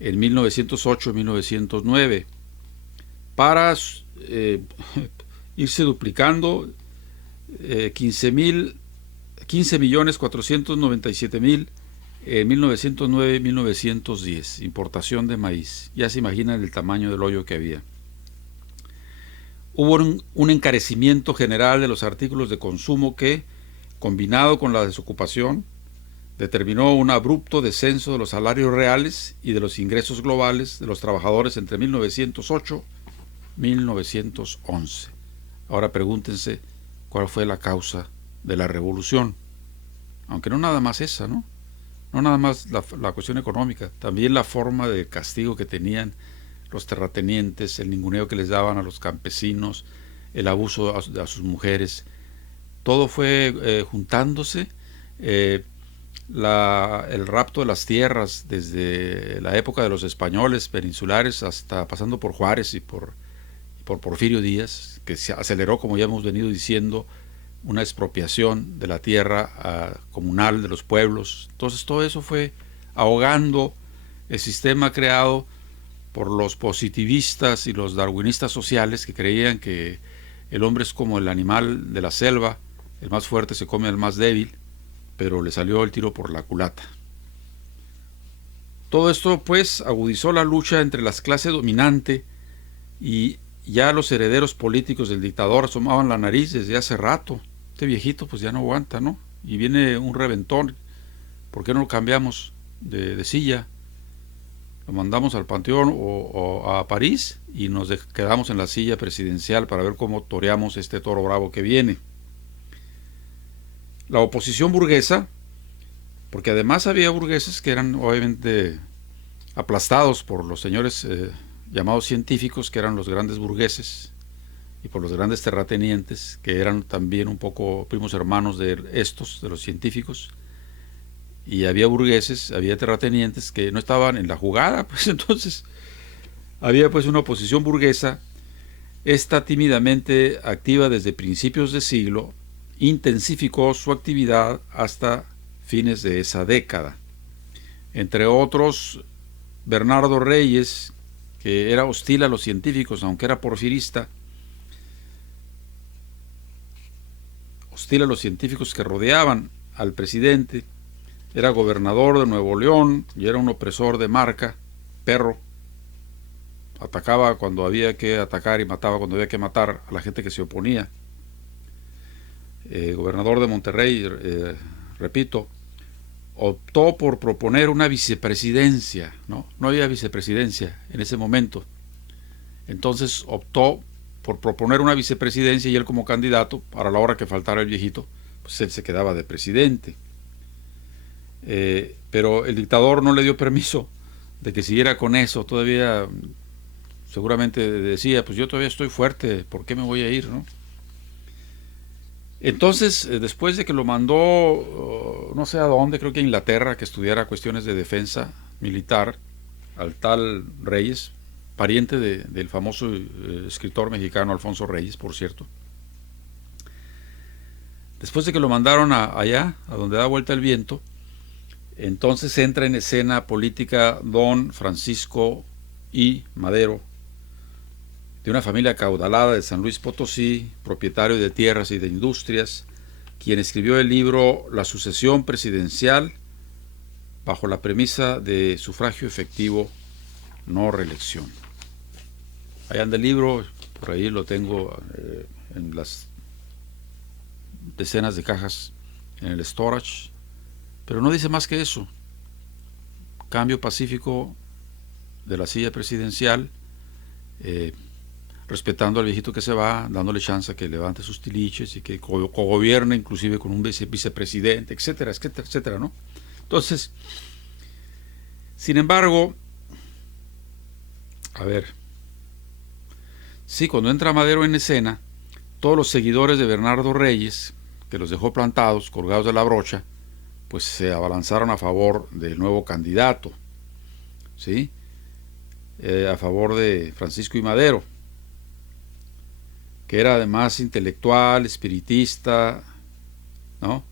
en 1908-1909 para irse duplicando 15.497.000 en 1909-1910, importación de maíz. Ya se imaginan el tamaño del hoyo que había. Hubo un encarecimiento general de los artículos de consumo que, combinado con la desocupación, determinó un abrupto descenso de los salarios reales y de los ingresos globales de los trabajadores entre 1908 y 1911. Ahora pregúntense cuál fue la causa de la revolución. Aunque no nada más esa, ¿no? No nada más la cuestión económica, también la forma de castigo que tenían los terratenientes, el ninguneo que les daban a los campesinos, el abuso a sus mujeres. Todo fue juntándose. El rapto de las tierras desde la época de los españoles peninsulares hasta pasando por Juárez y por Porfirio Díaz, que se aceleró, como ya hemos venido diciendo, una expropiación de la tierra comunal de los pueblos. Entonces todo eso fue ahogando el sistema creado por los positivistas y los darwinistas sociales, que creían que el hombre es como el animal de la selva, el más fuerte se come al más débil, pero le salió el tiro por la culata. Todo esto pues agudizó la lucha entre las clases dominante, y ya los herederos políticos del dictador asomaban la nariz desde hace rato. Este viejito pues ya no aguanta, ¿no? Y viene un reventón. ¿Por qué no lo cambiamos de silla? Lo mandamos al Panteón o a París y nos quedamos en la silla presidencial para ver cómo toreamos este toro bravo que viene. La oposición burguesa, porque además había burgueses que eran obviamente aplastados por los señores llamados científicos, que eran los grandes burgueses, y por los grandes terratenientes, que eran también un poco primos hermanos de los científicos. Y había burgueses, había terratenientes que no estaban en la jugada, pues entonces había pues una oposición burguesa. Esta, tímidamente activa desde principios de siglo, intensificó su actividad hasta fines de esa década. Entre otros, Bernardo Reyes, que era hostil a los científicos, aunque era porfirista, hostil a los científicos que rodeaban al presidente, era gobernador de Nuevo León y era un opresor de marca, perro. Atacaba cuando había que atacar y mataba cuando había que matar a la gente que se oponía. Gobernador de Monterrey, repito, optó por proponer una vicepresidencia, ¿no? No había vicepresidencia en ese momento. Entonces optó por proponer una vicepresidencia, y él como candidato, para la hora que faltara el viejito, pues él se quedaba de presidente. Pero el dictador no le dio permiso de que siguiera con eso. Todavía seguramente decía, pues yo todavía estoy fuerte, ¿por qué me voy a ir, no? Entonces, después de que lo mandó, no sé a dónde, creo que a Inglaterra, que estudiara cuestiones de defensa militar, al tal Reyes, pariente del famoso escritor mexicano Alfonso Reyes, por cierto. Después de que lo mandaron allá, a donde da vuelta el viento, entonces entra en escena política don Francisco I. Madero, de una familia acaudalada de San Luis Potosí, propietario de tierras y de industrias, quien escribió el libro La sucesión presidencial bajo la premisa de sufragio efectivo, no reelección. Allá anda el libro, por ahí lo tengo en las decenas de cajas en el storage, pero no dice más que eso. Cambio pacífico de la silla presidencial, respetando al viejito que se va, dándole chance a que levante sus tiliches y que cogobierne inclusive con un vicepresidente, etcétera, etcétera, etcétera, ¿no? Entonces, sin embargo, a ver, sí, cuando entra Madero en escena, todos los seguidores de Bernardo Reyes, que los dejó plantados, colgados de la brocha, pues se abalanzaron a favor del nuevo candidato, ¿sí? A favor de Francisco I. Madero, que era además intelectual, espiritista, ¿no?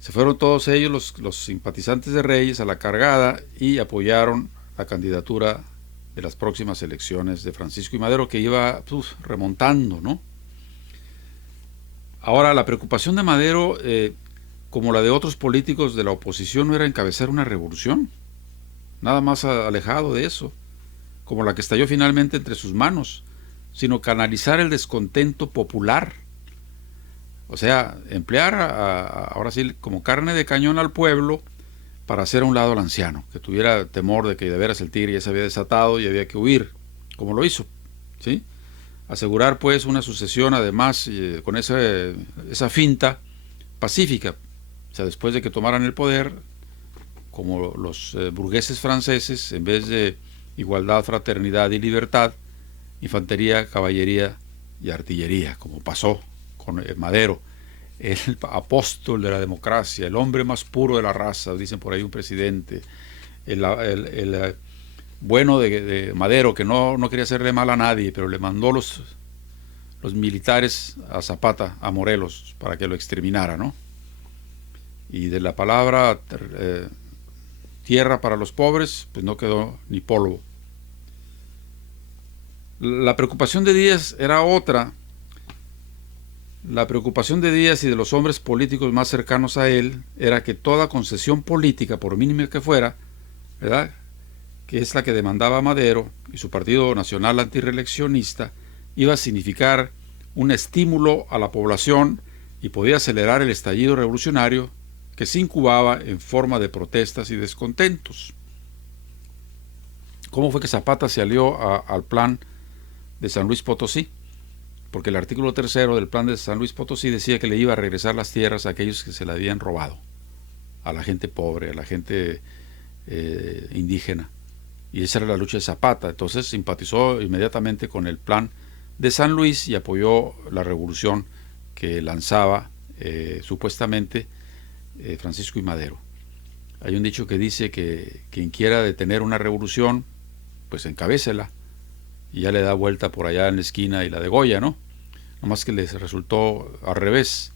Se fueron todos ellos, los simpatizantes de Reyes, a la cargada y apoyaron la candidatura de las próximas elecciones de Francisco I. Madero, que iba remontando, ¿no? Ahora, la preocupación de Madero, como la de otros políticos de la oposición, no era encabezar una revolución, nada más alejado de eso, como la que estalló finalmente entre sus manos, sino canalizar el descontento popular. O sea, emplear ahora sí como carne de cañón al pueblo para hacer a un lado al anciano, que tuviera temor de que de veras el tigre ya se había desatado y había que huir, como lo hizo, ¿sí? Asegurar pues una sucesión además con esa finta pacífica. O sea, después de que tomaran el poder, como los burgueses franceses, en vez de igualdad, fraternidad y libertad, infantería, caballería y artillería, como pasó con Madero, el apóstol de la democracia, el hombre más puro de la raza, dicen por ahí un presidente, el bueno de Madero, que no quería hacerle mal a nadie, pero le mandó los militares a Zapata, a Morelos, para que lo exterminara, ¿no? Y de la palabra tierra para los pobres, pues no quedó ni polvo. La preocupación de Díaz era otra. La preocupación de Díaz y de los hombres políticos más cercanos a él era que toda concesión política, por mínima que fuera, ¿verdad?, que es la que demandaba Madero y su Partido Nacional Antirreeleccionista, iba a significar un estímulo a la población y podía acelerar el estallido revolucionario que se incubaba en forma de protestas y descontentos. ¿Cómo fue que Zapata se alió al plan de San Luis Potosí? Porque el artículo 3 del plan de San Luis Potosí decía que le iba a regresar las tierras a aquellos que se la habían robado, a la gente pobre, a la gente indígena. Y esa era la lucha de Zapata. Entonces simpatizó inmediatamente con el plan de San Luis y apoyó la revolución que lanzaba supuestamente Francisco I. Madero. Hay un dicho que dice que quien quiera detener una revolución, pues encabécela, y ya le da vuelta por allá en la esquina y la degolla, ¿no? Nomás que les resultó al revés.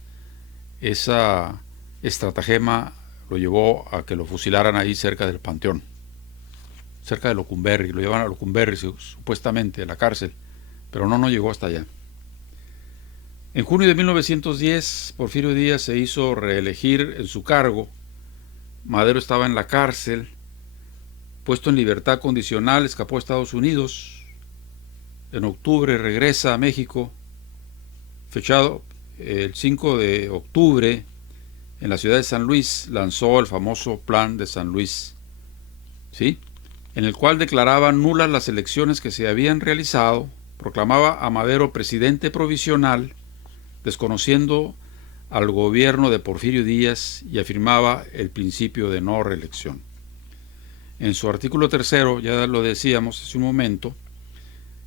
Esa estratagema lo llevó a que lo fusilaran ahí cerca del Panteón, cerca de Lecumberri. Lo llevaron a Lecumberri supuestamente, a la cárcel, pero no llegó hasta allá. En junio de 1910, Porfirio Díaz se hizo reelegir en su cargo. Madero estaba en la cárcel, puesto en libertad condicional, escapó a Estados Unidos. En octubre regresa a México, fechado el 5 de octubre, en la ciudad de San Luis, lanzó el famoso Plan de San Luis, ¿sí?, en el cual declaraba nulas las elecciones que se habían realizado, proclamaba a Madero presidente provisional, desconociendo al gobierno de Porfirio Díaz, y afirmaba el principio de no reelección. En su artículo 3, ya lo decíamos hace un momento,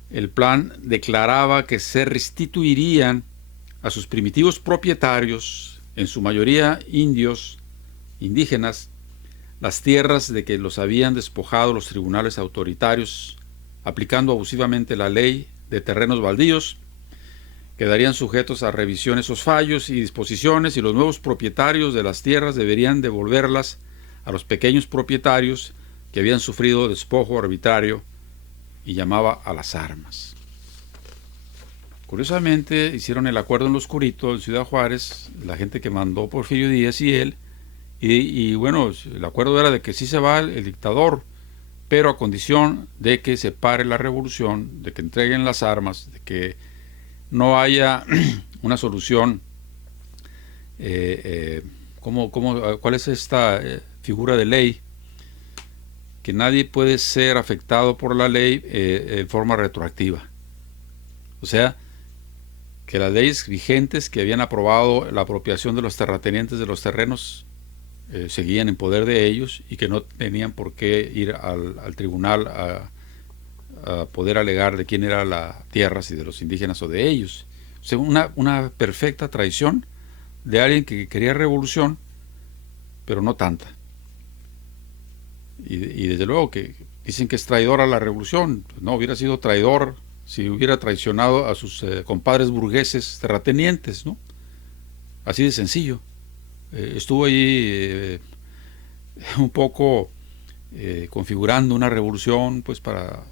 el plan declaraba que se restituirían a sus primitivos propietarios, en su mayoría indios, indígenas, las tierras de que los habían despojado los tribunales autoritarios, aplicando abusivamente la ley de terrenos baldíos. Quedarían sujetos a revisión esos fallos y disposiciones, y los nuevos propietarios de las tierras deberían devolverlas a los pequeños propietarios que habían sufrido despojo arbitrario, y llamaba a las armas. Curiosamente, hicieron el acuerdo en lo oscurito en Ciudad Juárez, la gente que mandó Porfirio Díaz y él, y bueno, el acuerdo era de que sí se va el dictador, pero a condición de que se pare la revolución, de que entreguen las armas, de que no haya una solución. ¿Cuál es esta figura de ley? Que nadie puede ser afectado por la ley en forma retroactiva. O sea, que las leyes vigentes que habían aprobado la apropiación de los terratenientes de los terrenos seguían en poder de ellos y que no tenían por qué ir al tribunal a poder alegar de quién era la tierra, si de los indígenas o de ellos. O sea, una perfecta traición de alguien que quería revolución, pero no tanta. Y desde luego que dicen que es traidor a la revolución. No, hubiera sido traidor si hubiera traicionado a sus compadres burgueses terratenientes, ¿no? Así de sencillo. Estuvo ahí un poco configurando una revolución, pues para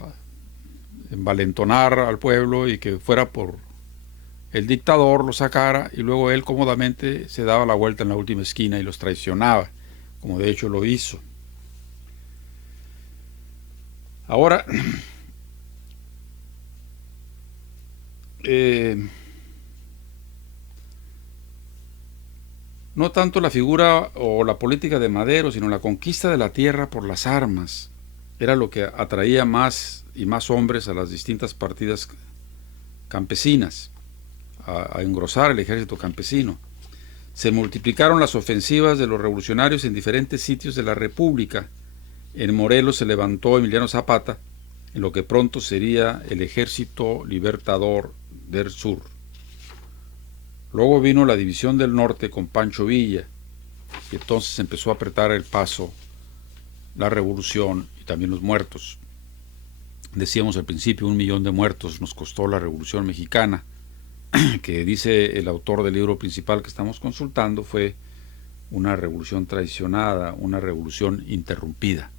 envalentonar al pueblo y que fuera por el dictador, lo sacara y luego él cómodamente se daba la vuelta en la última esquina y los traicionaba, como de hecho lo hizo. Ahora, no tanto la figura o la política de Madero, sino la conquista de la tierra por las armas era lo que atraía más y más hombres a las distintas partidas campesinas, a engrosar el ejército campesino. Se multiplicaron las ofensivas de los revolucionarios en diferentes sitios de la República. En Morelos se levantó Emiliano Zapata, en lo que pronto sería el Ejército Libertador del Sur. Luego vino la División del Norte con Pancho Villa, y entonces empezó a apretar el paso la revolución y también los muertos. Decíamos al principio, 1 millón de muertos nos costó la Revolución Mexicana, que dice el autor del libro principal que estamos consultando, fue una revolución traicionada, una revolución interrumpida.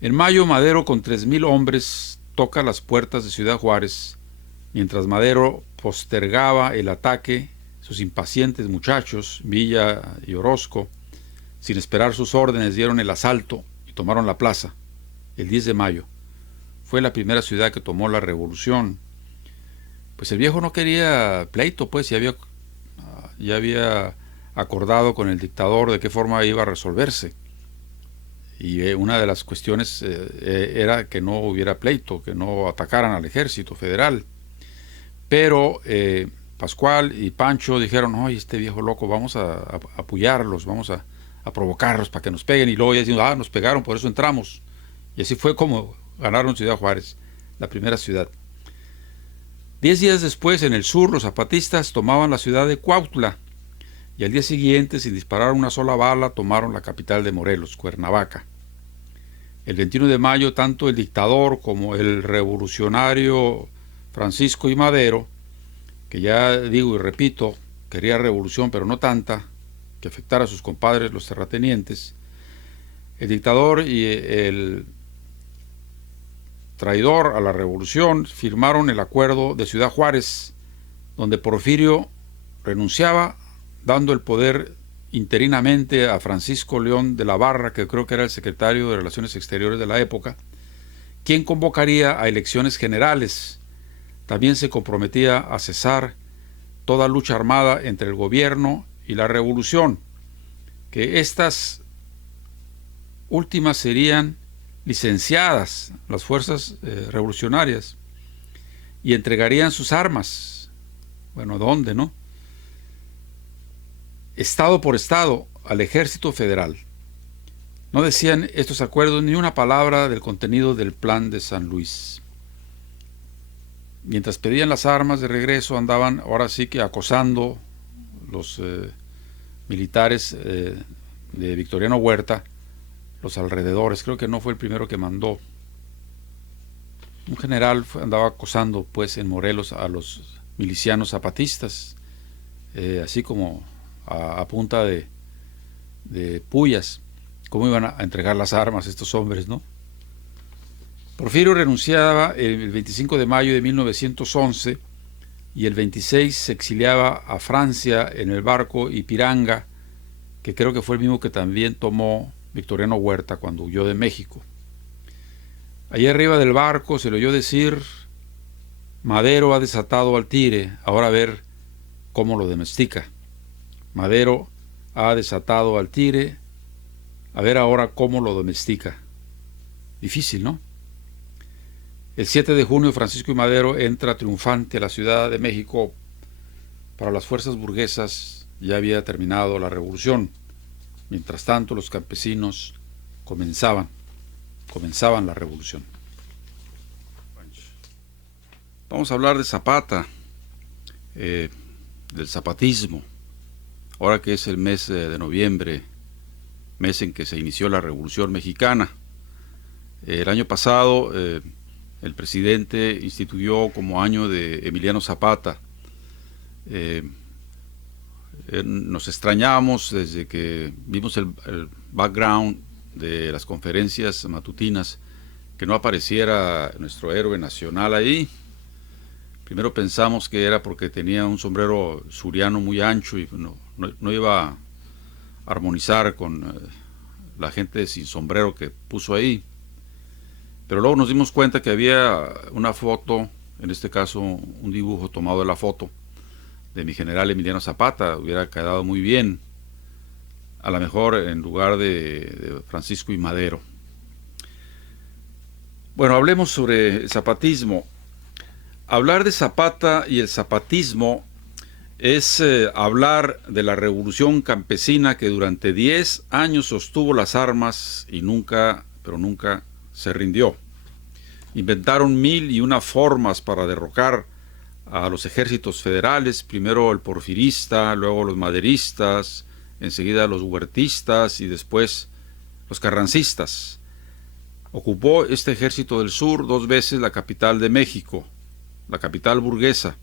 En mayo, Madero con 3,000 hombres toca las puertas de Ciudad Juárez. Mientras Madero postergaba el ataque, sus impacientes muchachos, Villa y Orozco, sin esperar sus órdenes, dieron el asalto y tomaron la plaza. El 10 de mayo. Fue la primera ciudad que tomó la revolución. Pues el viejo no quería pleito, pues ya había acordado con el dictador de qué forma iba a resolverse. Y una de las cuestiones era que no hubiera pleito, que no atacaran al ejército federal. Pero Pascual y Pancho dijeron, oye, este viejo loco, vamos a apoyarlos, vamos a provocarlos para que nos peguen. Y luego ya decimos, nos pegaron, por eso entramos. Y así fue como ganaron Ciudad Juárez, la primera ciudad. 10 días después, en el sur, los zapatistas tomaban la ciudad de Cuautla. Y al día siguiente, sin disparar una sola bala, tomaron la capital de Morelos, Cuernavaca. El 21 de mayo, tanto el dictador como el revolucionario Francisco I. Madero, que ya digo y repito, quería revolución, pero no tanta, que afectara a sus compadres los terratenientes, el dictador y el traidor a la revolución firmaron el acuerdo de Ciudad Juárez, donde Porfirio renunciaba, dando el poder interinamente a Francisco León de la Barra, que creo que era el secretario de Relaciones Exteriores de la época, quien convocaría a elecciones generales. También se comprometía a cesar toda lucha armada entre el gobierno y la revolución, que estas últimas serían licenciadas, las fuerzas revolucionarias, y entregarían sus armas. Bueno, ¿dónde, no? Estado por estado, al ejército federal. No decían estos acuerdos ni una palabra del contenido del plan de San Luis. Mientras pedían las armas de regreso, andaban ahora sí que acosando los militares de Victoriano Huerta, los alrededores. Creo que no fue el primero que mandó. Un general andaba acosando pues en Morelos a los milicianos zapatistas, así como a punta de puyas. ¿Cómo iban a entregar las armas estos hombres, no? Porfirio renunciaba el 25 de mayo de 1911 y el 26 se exiliaba a Francia en el barco Ipiranga, que creo que fue el mismo que también tomó Victoriano Huerta cuando huyó de México. Allí arriba del barco se le oyó decir: Madero ha desatado al tigre, ahora a ver cómo lo domestica. Madero ha desatado al tigre, a ver ahora cómo lo domestica. Difícil, ¿no? El 7 de junio, Francisco I. Madero entra triunfante a la Ciudad de México. Para las fuerzas burguesas ya había terminado la revolución. Mientras tanto, los campesinos comenzaban la revolución. Vamos a hablar de Zapata, del zapatismo, ahora que es el mes de noviembre, mes en que se inició la Revolución Mexicana. El año pasado, el presidente instituyó como año de Emiliano Zapata. Nos extrañamos desde que vimos el background de las conferencias matutinas que no apareciera nuestro héroe nacional ahí. Primero pensamos que era porque tenía un sombrero suriano muy ancho y no iba a armonizar con la gente sin sombrero que puso ahí. Pero luego nos dimos cuenta que había una foto, en este caso un dibujo tomado de la foto de mi general Emiliano Zapata. Hubiera quedado muy bien, a lo mejor en lugar de Francisco I. Madero. Bueno, hablemos sobre el zapatismo. Hablar de Zapata y el zapatismo es hablar de la revolución campesina que durante 10 años sostuvo las armas y nunca, pero nunca se rindió. Inventaron 1001 formas para derrocar a los ejércitos federales, primero el porfirista, luego los maderistas, enseguida los huertistas y después los carrancistas. Ocupó este ejército del sur 2 veces la capital de México, la capital burguesa.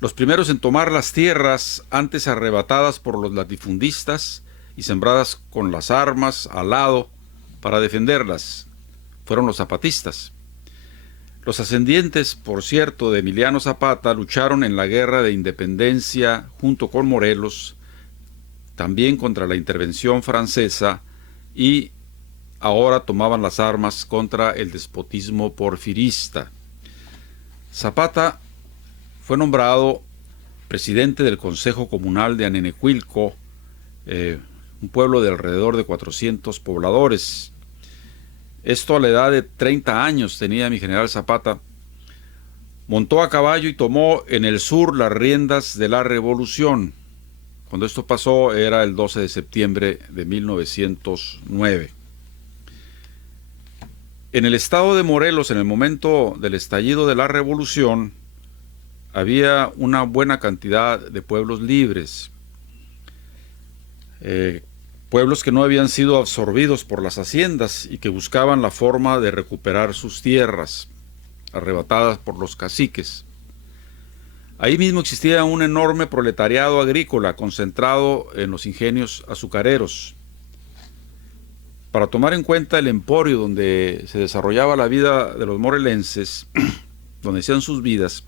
Los primeros en tomar las tierras antes arrebatadas por los latifundistas y sembradas con las armas al lado para defenderlas fueron los zapatistas. Los ascendientes, por cierto, de Emiliano Zapata lucharon en la Guerra de Independencia junto con Morelos, también contra la intervención francesa, y ahora tomaban las armas contra el despotismo porfirista. Zapata fue nombrado presidente del Consejo Comunal de Anenecuilco, un pueblo de alrededor de 400 pobladores. Esto a la edad de 30 años tenía mi general Zapata. Montó a caballo y tomó en el sur las riendas de la revolución. Cuando esto pasó era el 12 de septiembre de 1909. En el estado de Morelos, en el momento del estallido de la revolución, había una buena cantidad de pueblos libres. Pueblos que no habían sido absorbidos por las haciendas y que buscaban la forma de recuperar sus tierras, arrebatadas por los caciques. Ahí mismo existía un enorme proletariado agrícola concentrado en los ingenios azucareros. Para tomar en cuenta el emporio donde se desarrollaba la vida de los morelenses, donde hacían sus vidas,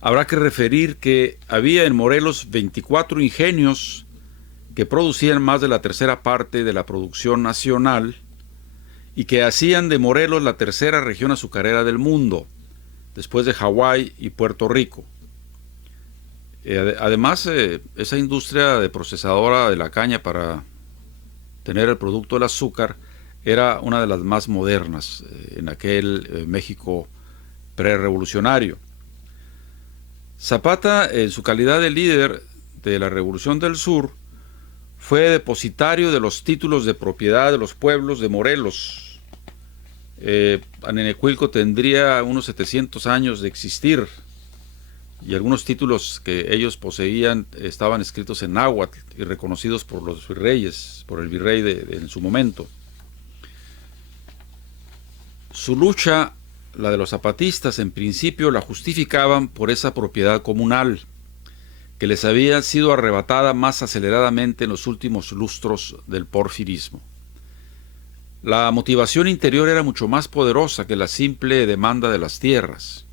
habrá que referir que había en Morelos 24 ingenios que producían más de la tercera parte de la producción nacional y que hacían de Morelos la tercera región azucarera del mundo, después de Hawái y Puerto Rico. Además, esa industria de procesadora de la caña para tener el producto del azúcar era una de las más modernas en aquel México prerrevolucionario. Zapata, en su calidad de líder de la Revolución del Sur, fue depositario de los títulos de propiedad de los pueblos de Morelos. Anenecuilco tendría unos 700 años de existir y algunos títulos que ellos poseían estaban escritos en náhuatl y reconocidos por los virreyes, por el virrey en su momento. Su lucha, la de los zapatistas, en principio la justificaban por esa propiedad comunal que les había sido arrebatada más aceleradamente en los últimos lustros del porfirismo. La motivación interior era mucho más poderosa que la simple demanda de las tierras.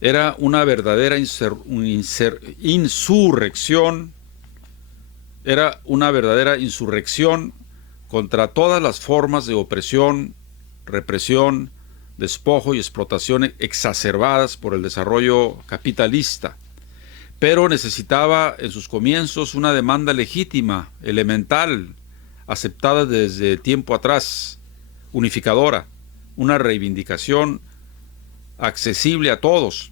Era una verdadera insurrección, contra todas las formas de opresión, represión, despojo y explotación exacerbadas por el desarrollo capitalista, pero necesitaba en sus comienzos una demanda legítima, elemental, aceptada desde tiempo atrás, unificadora, una reivindicación accesible a todos,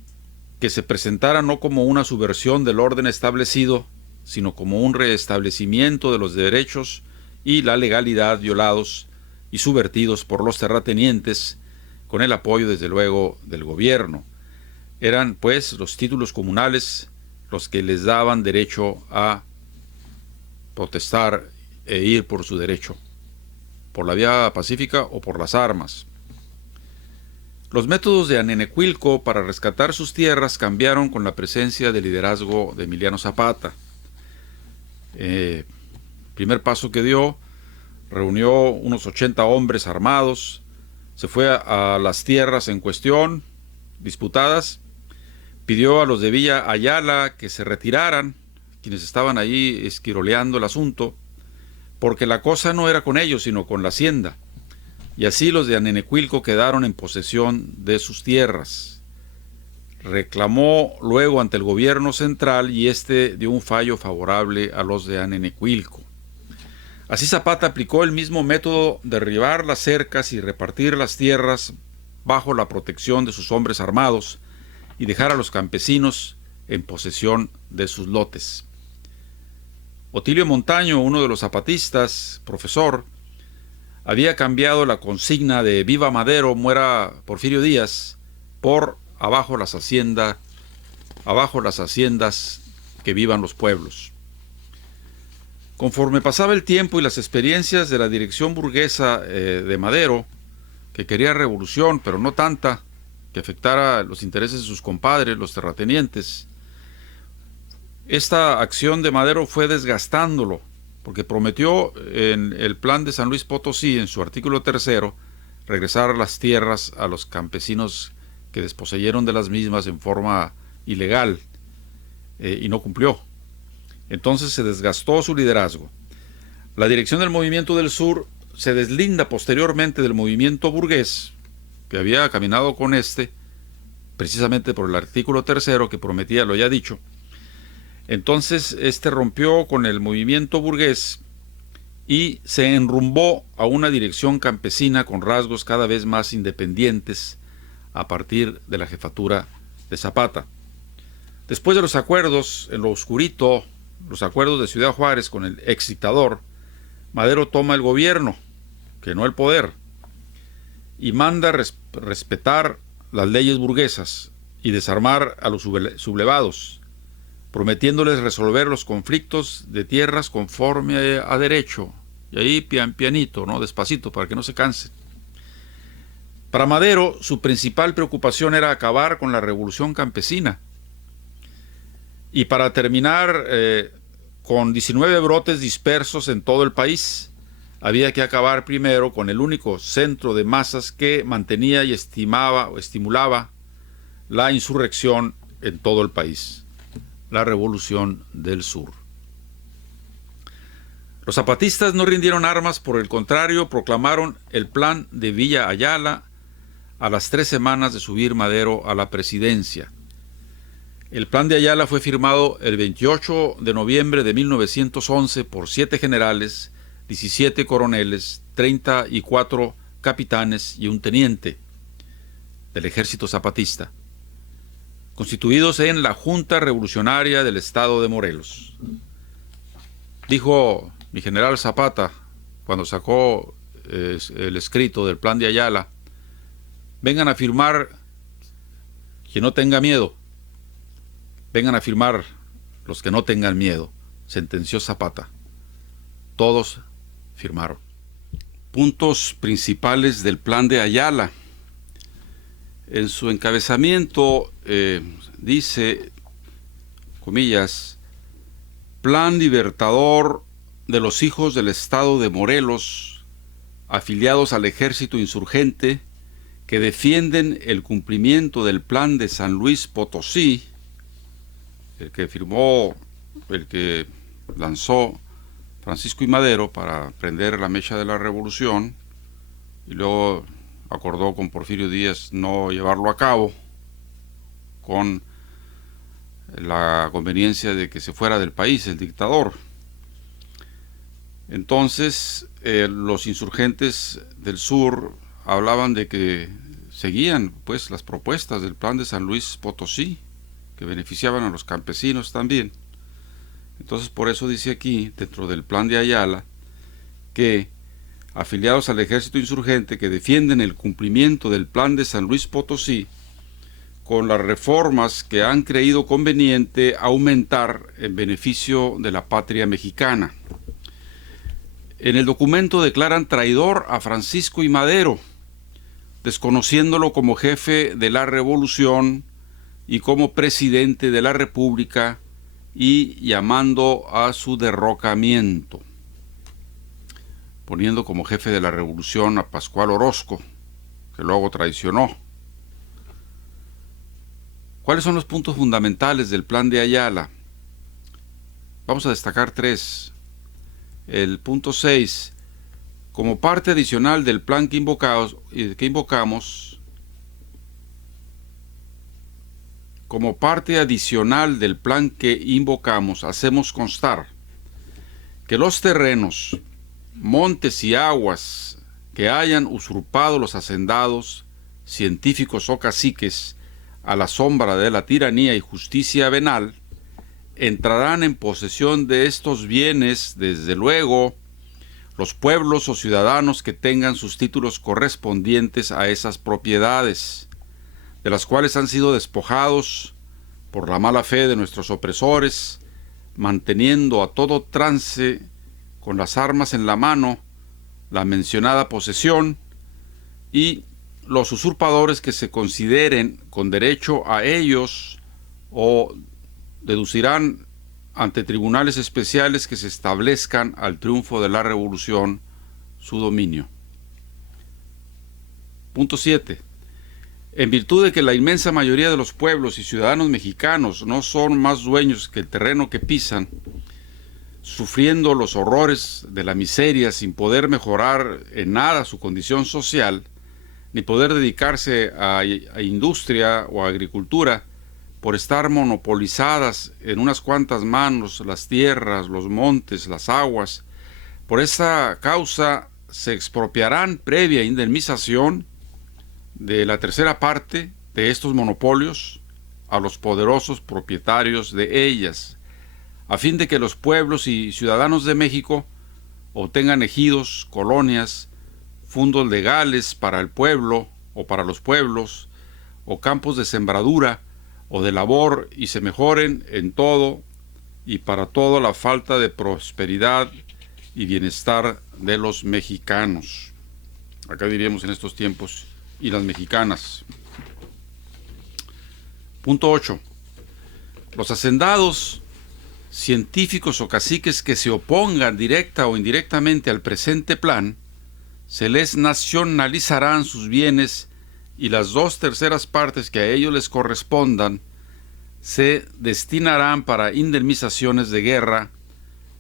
que se presentara no como una subversión del orden establecido, sino como un restablecimiento de los derechos y la legalidad violados y subvertidos por los terratenientes, con el apoyo, desde luego, del gobierno. Eran, pues, los títulos comunales los que les daban derecho a protestar e ir por su derecho, por la vía pacífica o por las armas. Los métodos de Anenecuilco para rescatar sus tierras cambiaron con la presencia del liderazgo de Emiliano Zapata. Primer paso que dio, reunió unos 80 hombres armados, se fue a las tierras en cuestión, disputadas, pidió a los de Villa Ayala que se retiraran, quienes estaban ahí esquiroleando el asunto, porque la cosa no era con ellos, sino con la hacienda. Y así los de Anenecuilco quedaron en posesión de sus tierras. Reclamó luego ante el gobierno central y este dio un fallo favorable a los de Anenecuilco. Así Zapata aplicó el mismo método: derribar las cercas y repartir las tierras bajo la protección de sus hombres armados y dejar a los campesinos en posesión de sus lotes. Otilio Montaño, uno de los zapatistas, profesor, había cambiado la consigna de "Viva Madero, muera Porfirio Díaz" por abajo las haciendas, que vivan los pueblos. Conforme pasaba el tiempo y las experiencias de la dirección burguesa de Madero, que quería revolución, pero no tanta, que afectara los intereses de sus compadres, los terratenientes, esta acción de Madero fue desgastándolo, porque prometió en el plan de San Luis Potosí, en su artículo 3, regresar las tierras a los campesinos que desposeyeron de las mismas en forma ilegal, y no cumplió. Entonces se desgastó su liderazgo. La dirección del Movimiento del Sur se deslinda posteriormente del movimiento burgués, que había caminado con precisamente por el artículo 3 que prometía lo ya dicho. Entonces rompió con el movimiento burgués y se enrumbó a una dirección campesina con rasgos cada vez más independientes a partir de la jefatura de Zapata. Después de los acuerdos en lo oscurito, los acuerdos de Ciudad Juárez con el ex dictador, Madero toma el gobierno, que no el poder, y manda respetar las leyes burguesas y desarmar a los sublevados, prometiéndoles resolver los conflictos de tierras conforme a derecho, y ahí pianito, ¿no? Despacito, para que no se cansen. Para Madero, su principal preocupación era acabar con la revolución campesina, y para terminar con 19 brotes dispersos en todo el país, había que acabar primero con el único centro de masas que mantenía y estimulaba la insurrección en todo el país: la Revolución del Sur. Los zapatistas no rindieron armas, por el contrario, proclamaron el plan de Villa Ayala a las 3 semanas de subir Madero a la presidencia. El plan de Ayala fue firmado el 28 de noviembre de 1911 por 7 generales, 17 coroneles, 34 capitanes y un teniente del ejército zapatista, constituidos en la Junta Revolucionaria del Estado de Morelos. Dijo mi general Zapata, cuando sacó el escrito del plan de Ayala: vengan a firmar quien no tenga miedo, vengan a firmar los que no tengan miedo, sentenció Zapata. Todos firmaron. Puntos principales del plan de Ayala. En su encabezamiento dice, comillas, plan libertador de los hijos del estado de Morelos, afiliados al ejército insurgente, que defienden el cumplimiento del plan de San Luis Potosí, el que lanzó Francisco I. Madero para prender la mecha de la revolución y luego acordó con Porfirio Díaz no llevarlo a cabo, con la conveniencia de que se fuera del país el dictador. Entonces los insurgentes del sur hablaban de que seguían pues las propuestas del plan de San Luis Potosí, que beneficiaban a los campesinos también. Entonces por eso dice aquí, dentro del plan de Ayala, que afiliados al ejército insurgente que defienden el cumplimiento del plan de San Luis Potosí, con las reformas que han creído conveniente aumentar en beneficio de la patria mexicana. En el documento declaran traidor a Francisco I. Madero, desconociéndolo como jefe de la revolución y como presidente de la República y llamando a su derrocamiento, poniendo como jefe de la revolución a Pascual Orozco, que luego traicionó. ¿Cuáles son los puntos fundamentales del plan de Ayala? Vamos a destacar tres. El punto 6, como parte adicional del plan que invocamos, hacemos constar que los terrenos, montes y aguas que hayan usurpado los hacendados, científicos o caciques, a la sombra de la tiranía y justicia venal, entrarán en posesión de estos bienes, desde luego, los pueblos o ciudadanos que tengan sus títulos correspondientes a esas propiedades, de las cuales han sido despojados por la mala fe de nuestros opresores, manteniendo a todo trance, con las armas en la mano, la mencionada posesión, y los usurpadores que se consideren con derecho a ellos o deducirán ante tribunales especiales que se establezcan al triunfo de la revolución su dominio. Punto 7. En virtud de que la inmensa mayoría de los pueblos y ciudadanos mexicanos no son más dueños que el terreno que pisan, sufriendo los horrores de la miseria sin poder mejorar en nada su condición social, ni poder dedicarse a industria o a agricultura, por estar monopolizadas en unas cuantas manos las tierras, los montes, las aguas. Por esta causa se expropiarán previa indemnización de la tercera parte de estos monopolios a los poderosos propietarios de ellas, a fin de que los pueblos y ciudadanos de México obtengan ejidos, colonias, fundos legales para el pueblo o para los pueblos, o campos de sembradura o de labor, y se mejoren en todo y para todo la falta de prosperidad y bienestar de los mexicanos. Acá diríamos en estos tiempos, y las mexicanas. Punto 8. Los hacendados, científicos o caciques que se opongan directa o indirectamente al presente plan, se les nacionalizarán sus bienes, y las 2/3 partes que a ellos les correspondan se destinarán para indemnizaciones de guerra,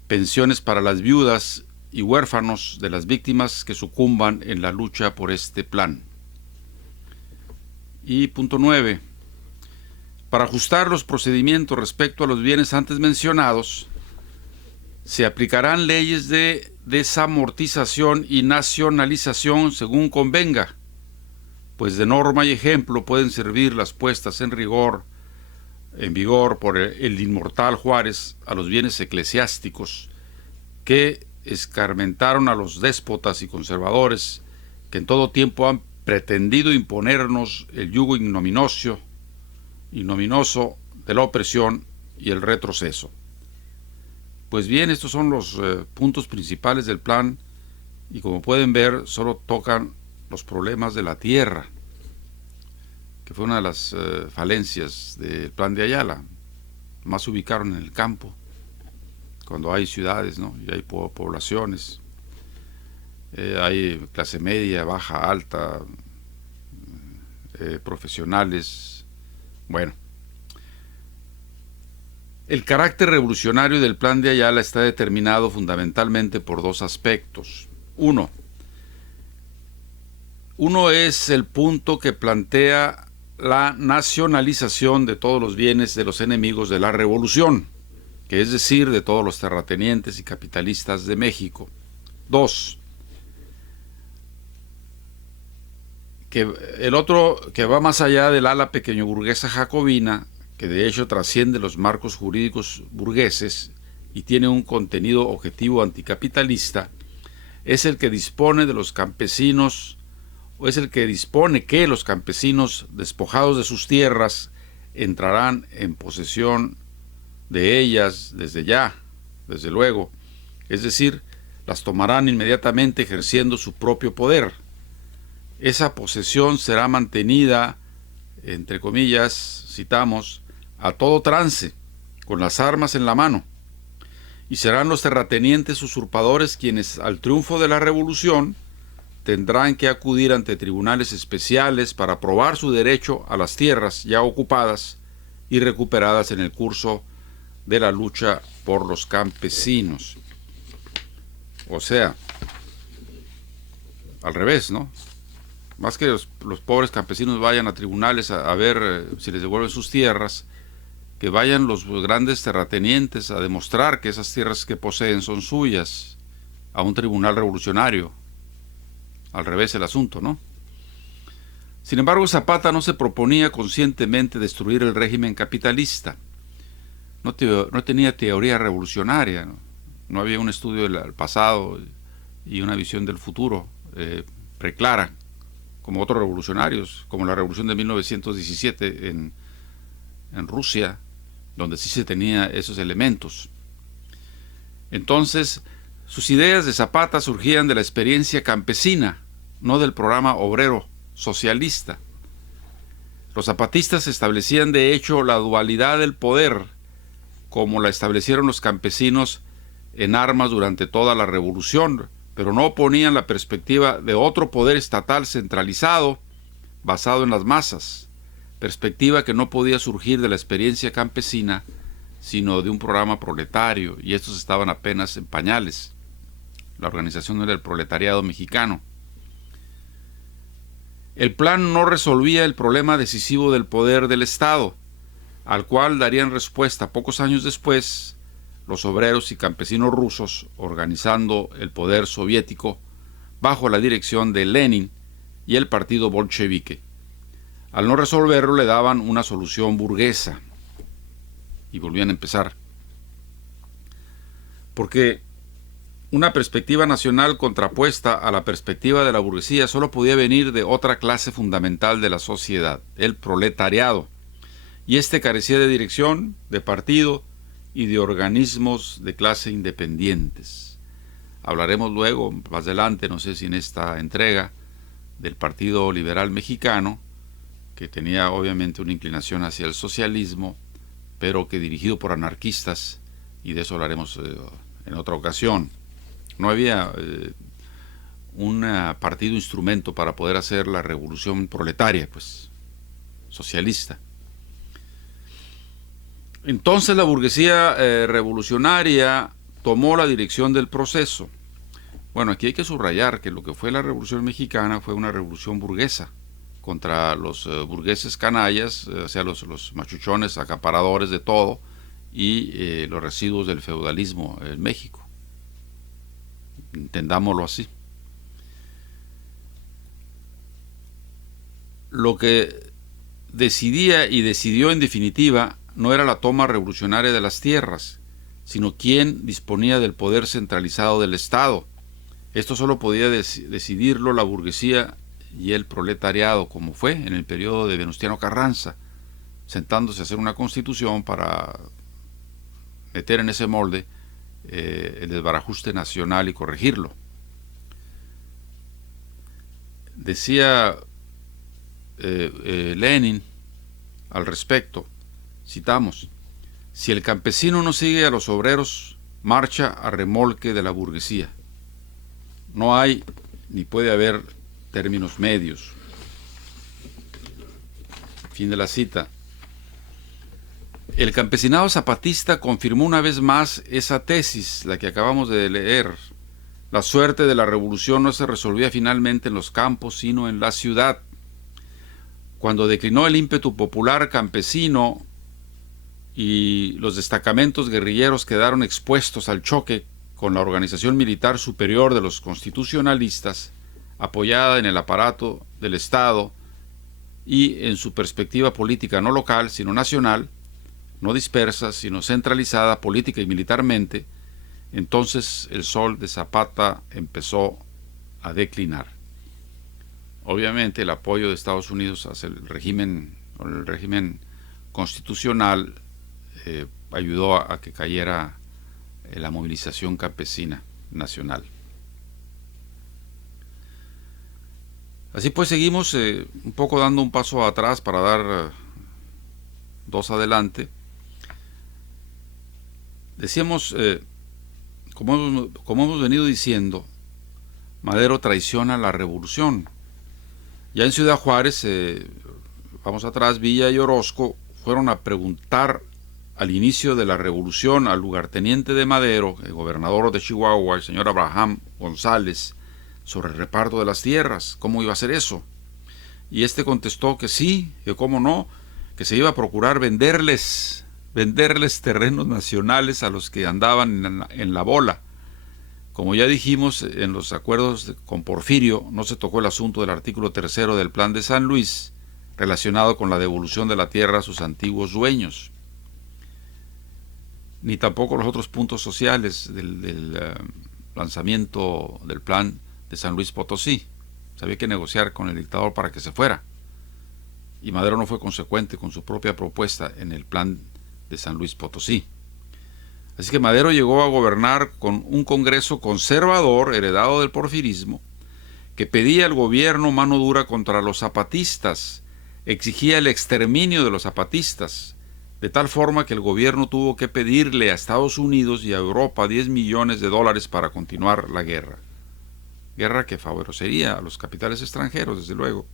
pensiones para las viudas y huérfanos de las víctimas que sucumban en la lucha por este plan. Y punto 9. Para ajustar los procedimientos respecto a los bienes antes mencionados, se aplicarán leyes de desamortización y nacionalización según convenga, pues de norma y ejemplo pueden servir las puestas en vigor por el inmortal Juárez a los bienes eclesiásticos que escarmentaron a los déspotas y conservadores que en todo tiempo han pretendido imponernos el yugo ignominioso de la opresión y el retroceso. Pues bien, estos son los puntos principales del plan, y como pueden ver, solo tocan los problemas de la tierra, que fue una de las falencias del plan de Ayala. Más se ubicaron en el campo, cuando hay ciudades, ¿no? Y hay poblaciones, hay clase media, baja, alta, profesionales. Bueno, el carácter revolucionario del plan de Ayala está determinado fundamentalmente por dos aspectos. Uno, Uno es el punto que plantea la nacionalización de todos los bienes de los enemigos de la revolución, que es decir, de todos los terratenientes y capitalistas de México. 2. Que el otro, que va más allá del ala pequeño burguesa jacobina, que de hecho trasciende los marcos jurídicos burgueses y tiene un contenido objetivo anticapitalista, es el que dispone de los campesinos, o es el que dispone que los campesinos despojados de sus tierras entrarán en posesión de ellas desde ya, desde luego, es decir, las tomarán inmediatamente ejerciendo su propio poder. Esa posesión será mantenida, entre comillas, citamos, a todo trance, con las armas en la mano, y serán los terratenientes usurpadores quienes, al triunfo de la revolución, tendrán que acudir ante tribunales especiales para probar su derecho a las tierras ya ocupadas y recuperadas en el curso de la lucha por los campesinos. O sea, al revés, ¿no? Más que los pobres campesinos vayan a tribunales a ver si les devuelven sus tierras, que vayan los grandes terratenientes a demostrar que esas tierras que poseen son suyas a un tribunal revolucionario. Al revés el asunto, ¿no? Sin embargo, Zapata no se proponía conscientemente destruir el régimen capitalista. No tenía teoría revolucionaria, ¿no? No había un estudio del pasado y una visión del futuro preclara, como otros revolucionarios, como la revolución de 1917 en Rusia, donde sí se tenía esos elementos. Entonces, sus ideas de Zapata surgían de la experiencia campesina, no del programa obrero socialista. Los zapatistas establecían de hecho la dualidad del poder, como la establecieron los campesinos en armas durante toda la revolución, pero no oponían la perspectiva de otro poder estatal centralizado, basado en las masas, perspectiva que no podía surgir de la experiencia campesina, sino de un programa proletario, y estos estaban apenas en pañales. La organización del proletariado mexicano. El plan no resolvía el problema decisivo del poder del Estado, al cual darían respuesta pocos años después los obreros y campesinos rusos organizando el poder soviético bajo la dirección de Lenin y el partido bolchevique. Al no resolverlo le daban una solución burguesa y volvían a empezar. Porque una perspectiva nacional contrapuesta a la perspectiva de la burguesía solo podía venir de otra clase fundamental de la sociedad, el proletariado, y este carecía de dirección, de partido y de organismos de clase independientes. Hablaremos luego, más adelante, no sé si en esta entrega, del Partido Liberal Mexicano, que tenía obviamente una inclinación hacia el socialismo, pero que dirigido por anarquistas, y de eso hablaremos en otra ocasión. No había un partido instrumento para poder hacer la revolución proletaria, pues, socialista. Entonces la burguesía revolucionaria tomó la dirección del proceso. Bueno, aquí hay que subrayar que lo que fue la Revolución Mexicana fue una revolución burguesa contra los burgueses canallas, o sea, los machuchones acaparadores de todo y los residuos del feudalismo en México. Entendámoslo así. Lo que decidía y decidió en definitiva no era la toma revolucionaria de las tierras, sino quién disponía del poder centralizado del Estado. Esto solo podía decidirlo la burguesía y el proletariado, como fue en el periodo de Venustiano Carranza, sentándose a hacer una constitución para meter en ese molde el desbarajuste nacional y corregirlo. Decía Lenin al respecto, citamos: si el campesino no sigue a los obreros, marcha a remolque de la burguesía. No hay ni puede haber términos medios. Fin de la cita. El campesinado zapatista confirmó una vez más esa tesis, la que acabamos de leer, La suerte de la revolución no se resolvía finalmente en los campos, sino en la ciudad. Cuando declinó el ímpetu popular campesino y los destacamentos guerrilleros quedaron expuestos al choque con la organización militar superior de los constitucionalistas, apoyada en el aparato del Estado y en su perspectiva política no local, sino nacional, no dispersa, sino centralizada política y militarmente, entonces el sol de Zapata empezó a declinar. Obviamente el apoyo de Estados Unidos hacia el régimen constitucional ayudó a que cayera la movilización campesina nacional. Así pues seguimos un poco dando un paso atrás para dar dos adelante. Decíamos, como hemos venido diciendo, Madero traiciona la revolución. Ya en Ciudad Juárez, vamos atrás, Villa y Orozco fueron a preguntar al inicio de la revolución al lugarteniente de Madero, el gobernador de Chihuahua, el señor Abraham González, sobre el reparto de las tierras, cómo iba a ser eso. Y este contestó que sí, que cómo no, que se iba a procurar venderles terrenos nacionales a los que andaban en la bola. Como ya dijimos, en los acuerdos con Porfirio no se tocó el asunto del artículo 3 del Plan de San Luis, relacionado con la devolución de la tierra a sus antiguos dueños, ni tampoco los otros puntos sociales del lanzamiento del Plan de San Luis Potosí. Se había que negociar con el dictador para que se fuera, y Madero no fue consecuente con su propia propuesta en el Plan de San Luis Potosí. Así que Madero llegó a gobernar con un Congreso conservador heredado del porfirismo, que pedía al gobierno mano dura contra los zapatistas, exigía el exterminio de los zapatistas, de tal forma que el gobierno tuvo que pedirle a Estados Unidos y a Europa $10 millones para continuar la guerra. Guerra que favorecería a los capitales extranjeros, desde luego.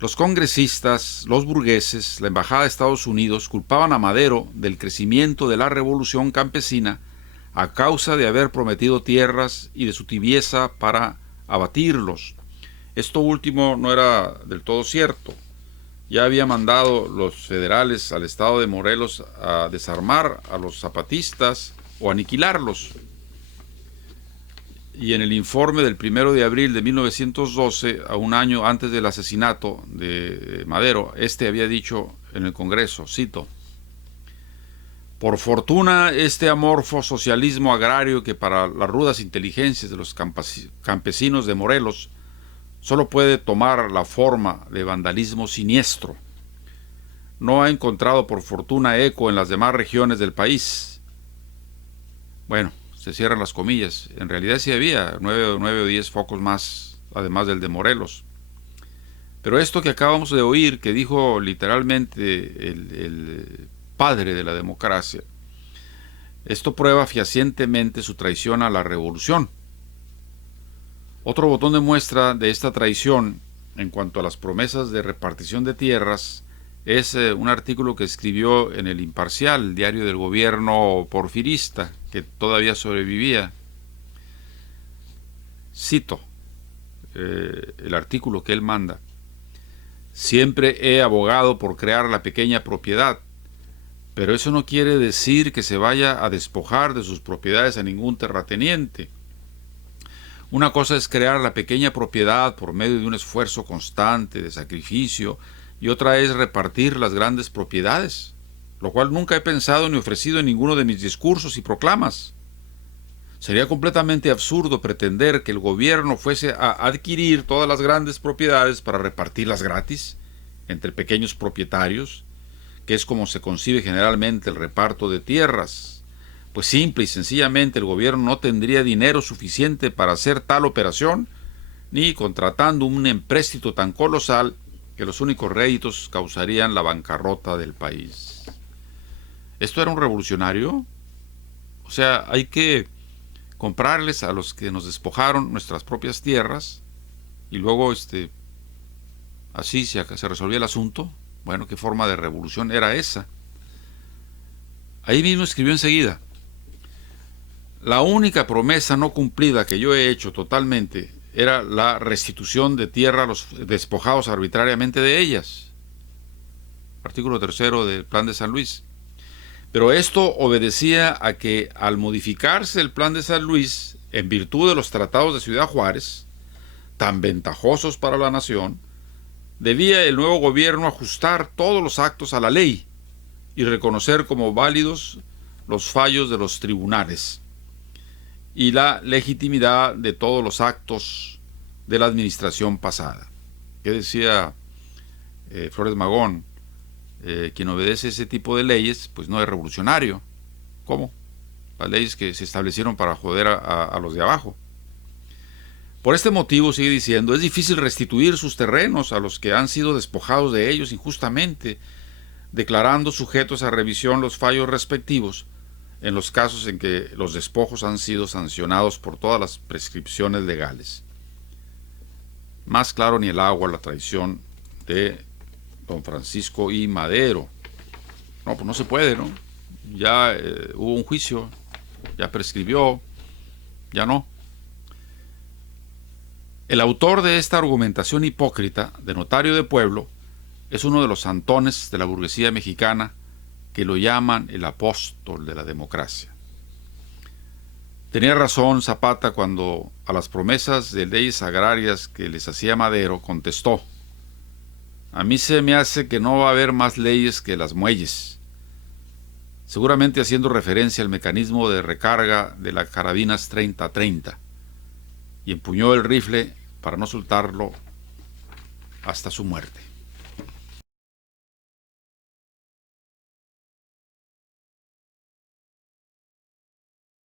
Los congresistas, los burgueses, la embajada de Estados Unidos culpaban a Madero del crecimiento de la revolución campesina a causa de haber prometido tierras y de su tibieza para abatirlos. Esto último no era del todo cierto. Ya había mandado los federales al estado de Morelos a desarmar a los zapatistas o aniquilarlos. Y en el informe del 1 de abril de 1912, a un año antes del asesinato de Madero, había dicho en el Congreso, cito: "Por fortuna, este amorfo socialismo agrario que para las rudas inteligencias de los campesinos de Morelos solo puede tomar la forma de vandalismo siniestro, no ha encontrado por fortuna eco en las demás regiones del país". Bueno, se cierran las comillas. En realidad sí había 9 o 10 focos más, además del de Morelos. Pero esto que acabamos de oír, que dijo literalmente el padre de la democracia, esto prueba fehacientemente su traición a la revolución. Otro botón de muestra de esta traición en cuanto a las promesas de repartición de tierras es un artículo que escribió en El Imparcial, el diario del gobierno porfirista, que todavía sobrevivía. Cito el artículo que él manda: "Siempre he abogado por crear la pequeña propiedad, pero eso no quiere decir que se vaya a despojar de sus propiedades a ningún terrateniente. Una cosa es crear la pequeña propiedad por medio de un esfuerzo constante de sacrificio, y otra es repartir las grandes propiedades, lo cual nunca he pensado ni ofrecido en ninguno de mis discursos y proclamas. Sería completamente absurdo pretender que el gobierno fuese a adquirir todas las grandes propiedades para repartirlas gratis entre pequeños propietarios, que es como se concibe generalmente el reparto de tierras, pues simple y sencillamente el gobierno no tendría dinero suficiente para hacer tal operación, ni contratando un empréstito tan colosal que los únicos réditos causarían la bancarrota del país". ¿Esto era un revolucionario? O sea, hay que comprarles a los que nos despojaron nuestras propias tierras y luego así se resolvía el asunto. Bueno, ¿qué forma de revolución era esa? Ahí mismo escribió enseguida: La única promesa no cumplida que yo he hecho totalmente era la restitución de tierra a los despojados arbitrariamente de ellas. Artículo 3 del Plan de San Luis. Pero esto obedecía a que, al modificarse el Plan de San Luis, en virtud de los tratados de Ciudad Juárez, tan ventajosos para la nación, debía el nuevo gobierno ajustar todos los actos a la ley y reconocer como válidos los fallos de los tribunales y la legitimidad de todos los actos de la administración pasada. ¿Qué decía Flores Magón? Quien obedece ese tipo de leyes, pues no es revolucionario. ¿Cómo? Las leyes que se establecieron para joder a los de abajo. Por este motivo, sigue diciendo, es difícil restituir sus terrenos a los que han sido despojados de ellos injustamente, declarando sujetos a revisión los fallos respectivos en los casos en que los despojos han sido sancionados por todas las prescripciones legales. Más claro ni el agua la traición de don Francisco I. Madero. No, pues no se puede, ¿no? Ya hubo un juicio, ya prescribió, ya no. El autor de esta argumentación hipócrita de notario de pueblo es uno de los santones de la burguesía mexicana que lo llaman el apóstol de la democracia. Tenía razón Zapata cuando a las promesas de leyes agrarias que les hacía Madero contestó: a mí se me hace que no va a haber más leyes que las muelles, seguramente haciendo referencia al mecanismo de recarga de las carabinas 30-30, y empuñó el rifle para no soltarlo hasta su muerte.